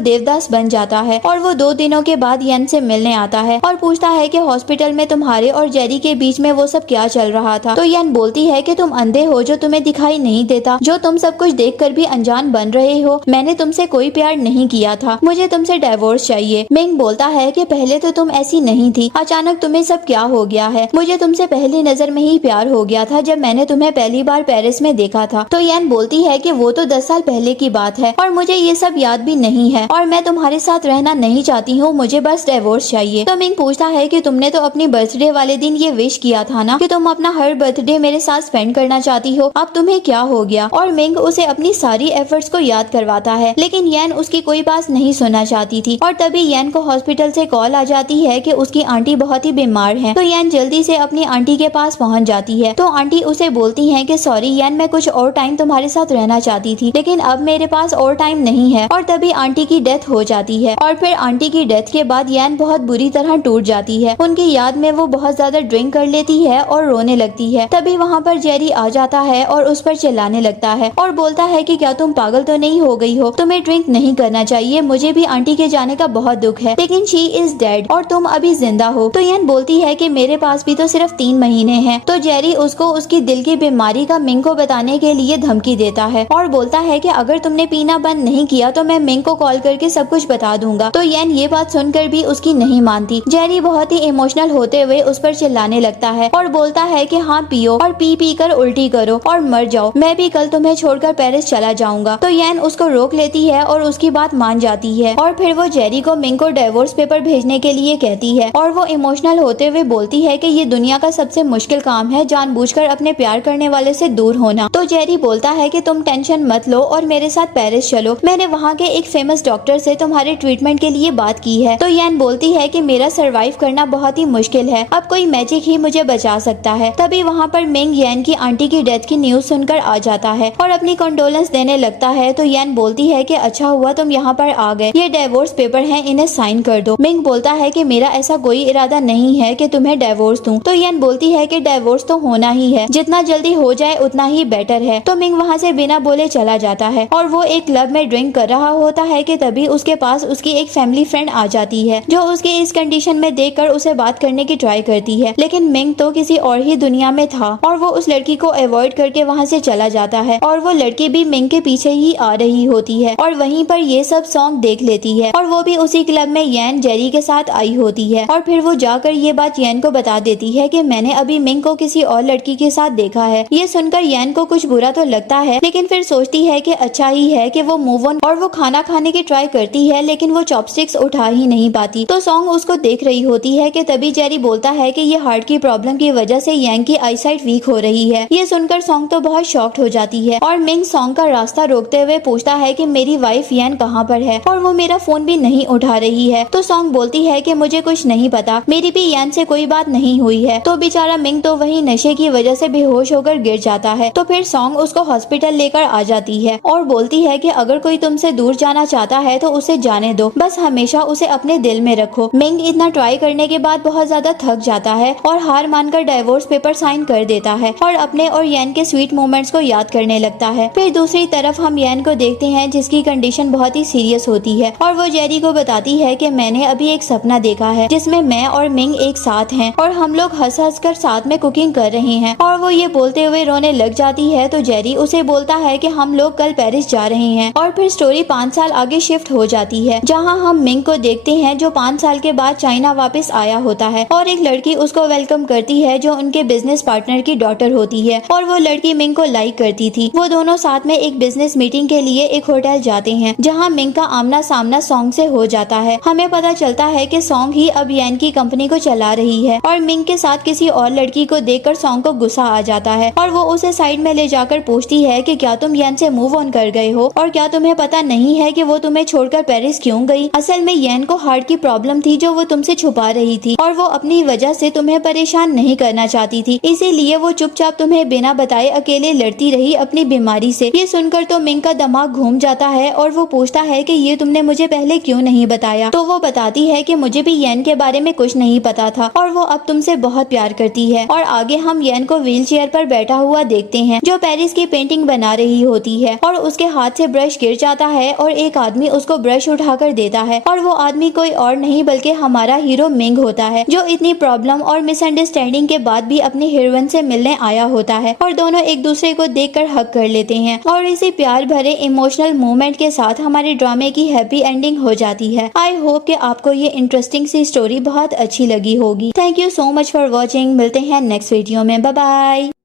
देवदास बन जाता है और वो 2 दिनों के बाद येन से मिलने आता है और पूछता है कि हॉस्पिटल में तुम्हारे और जेरी के बीच में वो सब क्या चल रहा था। तो येन बोलती है कि तुम अंधे हो जो तुम्हें दिखाई नहीं देता, जो तुम सब कुछ देखकर भी अनजान बन रहे हो। मैंने तुमसे कोई प्यार नहीं किया था, मुझे तुमसे डाइवोर्स चाहिए। मिंग बोलता है कि पहले तो तुम ऐसी नहीं थी, अचानक तुम्हें सब क्या हो गया है। मुझे तुमसे पहली नजर में ही प्यार हो गया था जब मैंने तुम्हें पहली बार पेरिस में देखा था। तो येन बोलती है कि वो तो 10 साल पहले की बात है और मुझे ये सब याद भी नहीं है और मैं तुम्हारे साथ रहना नहीं चाहती हूँ, मुझे बस डाइवोर्स चाहिए। तो मिंग पूछता है कि तुमने तो अपनी बर्थडे वाले दिन ये विश किया था ना कि तुम अपना हर बर्थडे मेरे साथ स्पेंड करना चाहती हो, अब तुम्हें क्या हो गया। और मिंग उसे अपनी सारी एफर्ट्स को याद करवाता है, लेकिन येन उसकी कोई बात नहीं सुनना चाहती थी। और तभी येन को हॉस्पिटल से कॉल आ जाती है कि उसकी आंटी बहुत ही बीमार है। तो येन जल्दी से अपनी आंटी के पास पहुंच जाती है। तो आंटी उसे बोलती है कि सॉरी येन, मैं कुछ और टाइम तुम्हारे साथ रहना चाहती थी, लेकिन अब मेरे पास और टाइम नहीं है। और तभी आंटी की डेथ हो जाती है और फिर आंटी की डेथ के बाद येन बहुत बुरी तरह टूट जाती है। उनकी याद में वो बहुत ज्यादा ड्रिंक कर लेती है और रोने लगती है। तभी वहाँ पर जेरी आ जाता है और उस पर चिल्लाने लगता है और बोलता है कि क्या तुम पागल तो नहीं हो गई हो, तुम्हें ड्रिंक नहीं करना चाहिए। मुझे भी आंटी के जाने का बहुत दुख है, लेकिन शी इज डेड और तुम अभी जिंदा हो। तो येन बोलती है कि मेरे पास भी तो सिर्फ 3 महीने हैं। तो जेरी उसको उसकी दिल की बीमारी का मिंग को बताने के लिए धमकी देता है और बोलता है कि अगर तुमने पीना बंद नहीं किया तो मैं मिंग को कॉल करके सब कुछ बता दूंगा। तो येन ये बात सुनकर भी उसकी नहीं मानती। जेरी बहुत ही इमोशनल होते हुए उस पर चिल्लाने लगता है और बोलता है कि हाँ पियो और पी कर उल्टी करो और मर जाओ, मैं भी कल तुम्हें छोड़कर पेरिस चला जाऊंगा। तो येन उसको रोक लेती है और उसकी बात मान जाती है और फिर वो जेरी को मिंग को डिवोर्स पेपर भेजने के लिए कहती है और वो इमोशनल होते हुए बोलती है कि ये दुनिया का सबसे मुश्किल काम है, जानबूझकर अपने प्यार करने वाले से दूर होना। तो जेरी बोलता है कि तुम टेंशन मत लो और मेरे साथ पेरिस चलो, मैंने वहाँ के एक फेमस डॉक्टर से तुम्हारे ट्रीटमेंट के लिए बात की है। तो येन बोलती है कि मेरा सरवाइव करना बहुत ही मुश्किल है, अब कोई मैजिक ही मुझे बचा सकता है। तभी वहाँ पर मिंग येन की आंटी की डेथ की न्यूज सुनकर आ जाता है और अपनी कंडोलेंस देने लगता है। तो येन बोलती है कि अच्छा हुआ तुम यहाँ पर आ गए, ये डिवोर्स पेपर हैं, इन्हें साइन कर दो। मिंग बोलता है कि मेरा ऐसा कोई इरादा नहीं है कि तुम्हें डिवोर्स दूं। तो येन बोलती है कि डिवोर्स तो होना ही है, जितना जल्दी हो जाए उतना ही बेटर है। तो मिंग वहाँ से बिना बोले चला जाता है और वो एक क्लब में ड्रिंक कर रहा होता है कि तभी उसके पास उसकी एक फैमिली फ्रेंड आ जाती है जो उसके इस कंडीशन में देखकर उसे बात करने की ट्राई करती है, लेकिन मिंग तो किसी और ही दुनिया में था और वो उस लड़की को अवॉइड करके वहाँ से चला जाता है और वो लड़की भी मिंग के पीछे ही आ रही होती है और वहीं पर ये सब सॉन्ग देख लेती है और वो भी उसी क्लब में येन जेरी के साथ आई होती है और फिर वो जाकर ये बात येन को बता देती है कि मैंने अभी मिंग को किसी और लड़की के साथ देखा है। ये सुनकर येन को कुछ बुरा तो लगता है, लेकिन फिर सोचती है कि अच्छा ही है कि वो मूव ऑन और वो खाना खाने की ट्राई करती है, लेकिन वो चॉपस्टिक्स उठा ही नहीं पाती। तो सॉन्ग उसको देख रही होती है कि तभी जेरी बोलता है कि ये हार्ट की प्रॉब्लम की वजह से येन की आईसाइट वीक हो रही है। ये सुनकर सॉन्ग तो बहुत शॉक्ड हो जाती है और मिंग सॉन्ग का रास्ता रोकते हुए पूछता है कि मेरी वाइफ येन कहाँ पर है और वो मेरा फोन भी नहीं उठा रही है। तो सॉन्ग बोलती है कि मुझे कुछ नहीं पता, मेरी भी येन से कोई बात नहीं हुई है। तो बेचारा मिंग तो वही नशे की वजह से बेहोश होकर गिर जाता है। तो फिर सॉन्ग उसको हॉस्पिटल लेकर आ जाती है और बोलती है कि अगर कोई तुमसे दूर जाना चाहता है तो उसे जाने दो, बस हमेशा उसे अपने दिल में रखो। मिंग इतना ट्राई करने के बाद बहुत ज्यादा थक जाता है और हार मानकर डिवोर्स पेपर साइन कर देता है और अपने और येन के स्वीट मोमेंट्स को याद करने लगता है। फिर दूसरी तरफ हम येन को देखते हैं जिसकी कंडीशन बहुत ही सीरियस होती है और वो जेरी को बताती है कि मैंने अभी एक सपना देखा है जिसमें मैं और मिंग एक साथ हैं और हम लोग हंस हंस कर साथ में कुकिंग कर रहे हैं। और वो ये बोलते हुए रोने लग जाती है। तो जेरी उसे बोलता है कि हम लोग कल पेरिस जा रहे हैं और फिर स्टोरी 5 साल आगे शिफ्ट हो जाती है, जहाँ हम मिंग को देखते हैं जो 5 साल के बाद चाइना वापस आया होता है और एक लड़की उसको वेलकम करती है जो उनके बिजनेस पार्टनर की डॉटर होती है और वो लड़की मिंग को लाइक करती थी। वो दोनों साथ में एक बिजनेस मीटिंग के लिए एक होटल जाते हैं जहाँ मिंग का आमना सामना सॉन्ग से हो जाता है। हमें पता चलता है कि सॉन्ग ही अब येन की कंपनी को चला रही है और मिंग के साथ किसी और लड़की को देखकर सॉन्ग को गुस्सा आ जाता है और वो उसे साइड में ले जाकर पूछती है कि क्या तुम येन से मूव ऑन कर गए हो और क्या तुम्हें पता नहीं है कि वो तुम्हें छोड़कर पेरिस क्यों गई। असल में येन को हार्ट की प्रॉब्लम थी जो वो तुमसे छुपा रही थी और वो अपनी वजह से तुम्हें परेशान नहीं करना चाहती थी, इसीलिए वो चुपचाप तुम्हें बिना बताए अकेले लड़ती रही अपनी बीमारी से। ये सुनकर तो मिंग का दिमाग घूम जाता है और वो पूछता है कि ये तुमने मुझे पहले क्यों नहीं बताया। तो वो बताती है कि मुझे भी येन के बारे में कुछ नहीं पता था और वो अब तुमसे बहुत प्यार करती करती है और आगे हम येन को व्हील चेयर पर बैठा हुआ देखते हैं जो पेरिस की पेंटिंग बना रही होती है और उसके हाथ से ब्रश गिर जाता है और एक आदमी उसको ब्रश उठाकर देता है और वो आदमी कोई और नहीं बल्कि हमारा हीरो मिंग होता है जो इतनी प्रॉब्लम और मिसअंडरस्टैंडिंग के बाद भी अपनी हीरोइन से मिलने आया होता है और दोनों एक दूसरे को देखकर हग कर लेते हैं और इसी प्यार भरे इमोशनल मोमेंट के साथ हमारे ड्रामे की हैप्पी एंडिंग हो जाती है। आई होप कि आपको ये इंटरेस्टिंग सी स्टोरी बहुत अच्छी लगी होगी। Thank you so much for watching. मिलते हैं नेक्स्ट वीडियो में। Bye bye.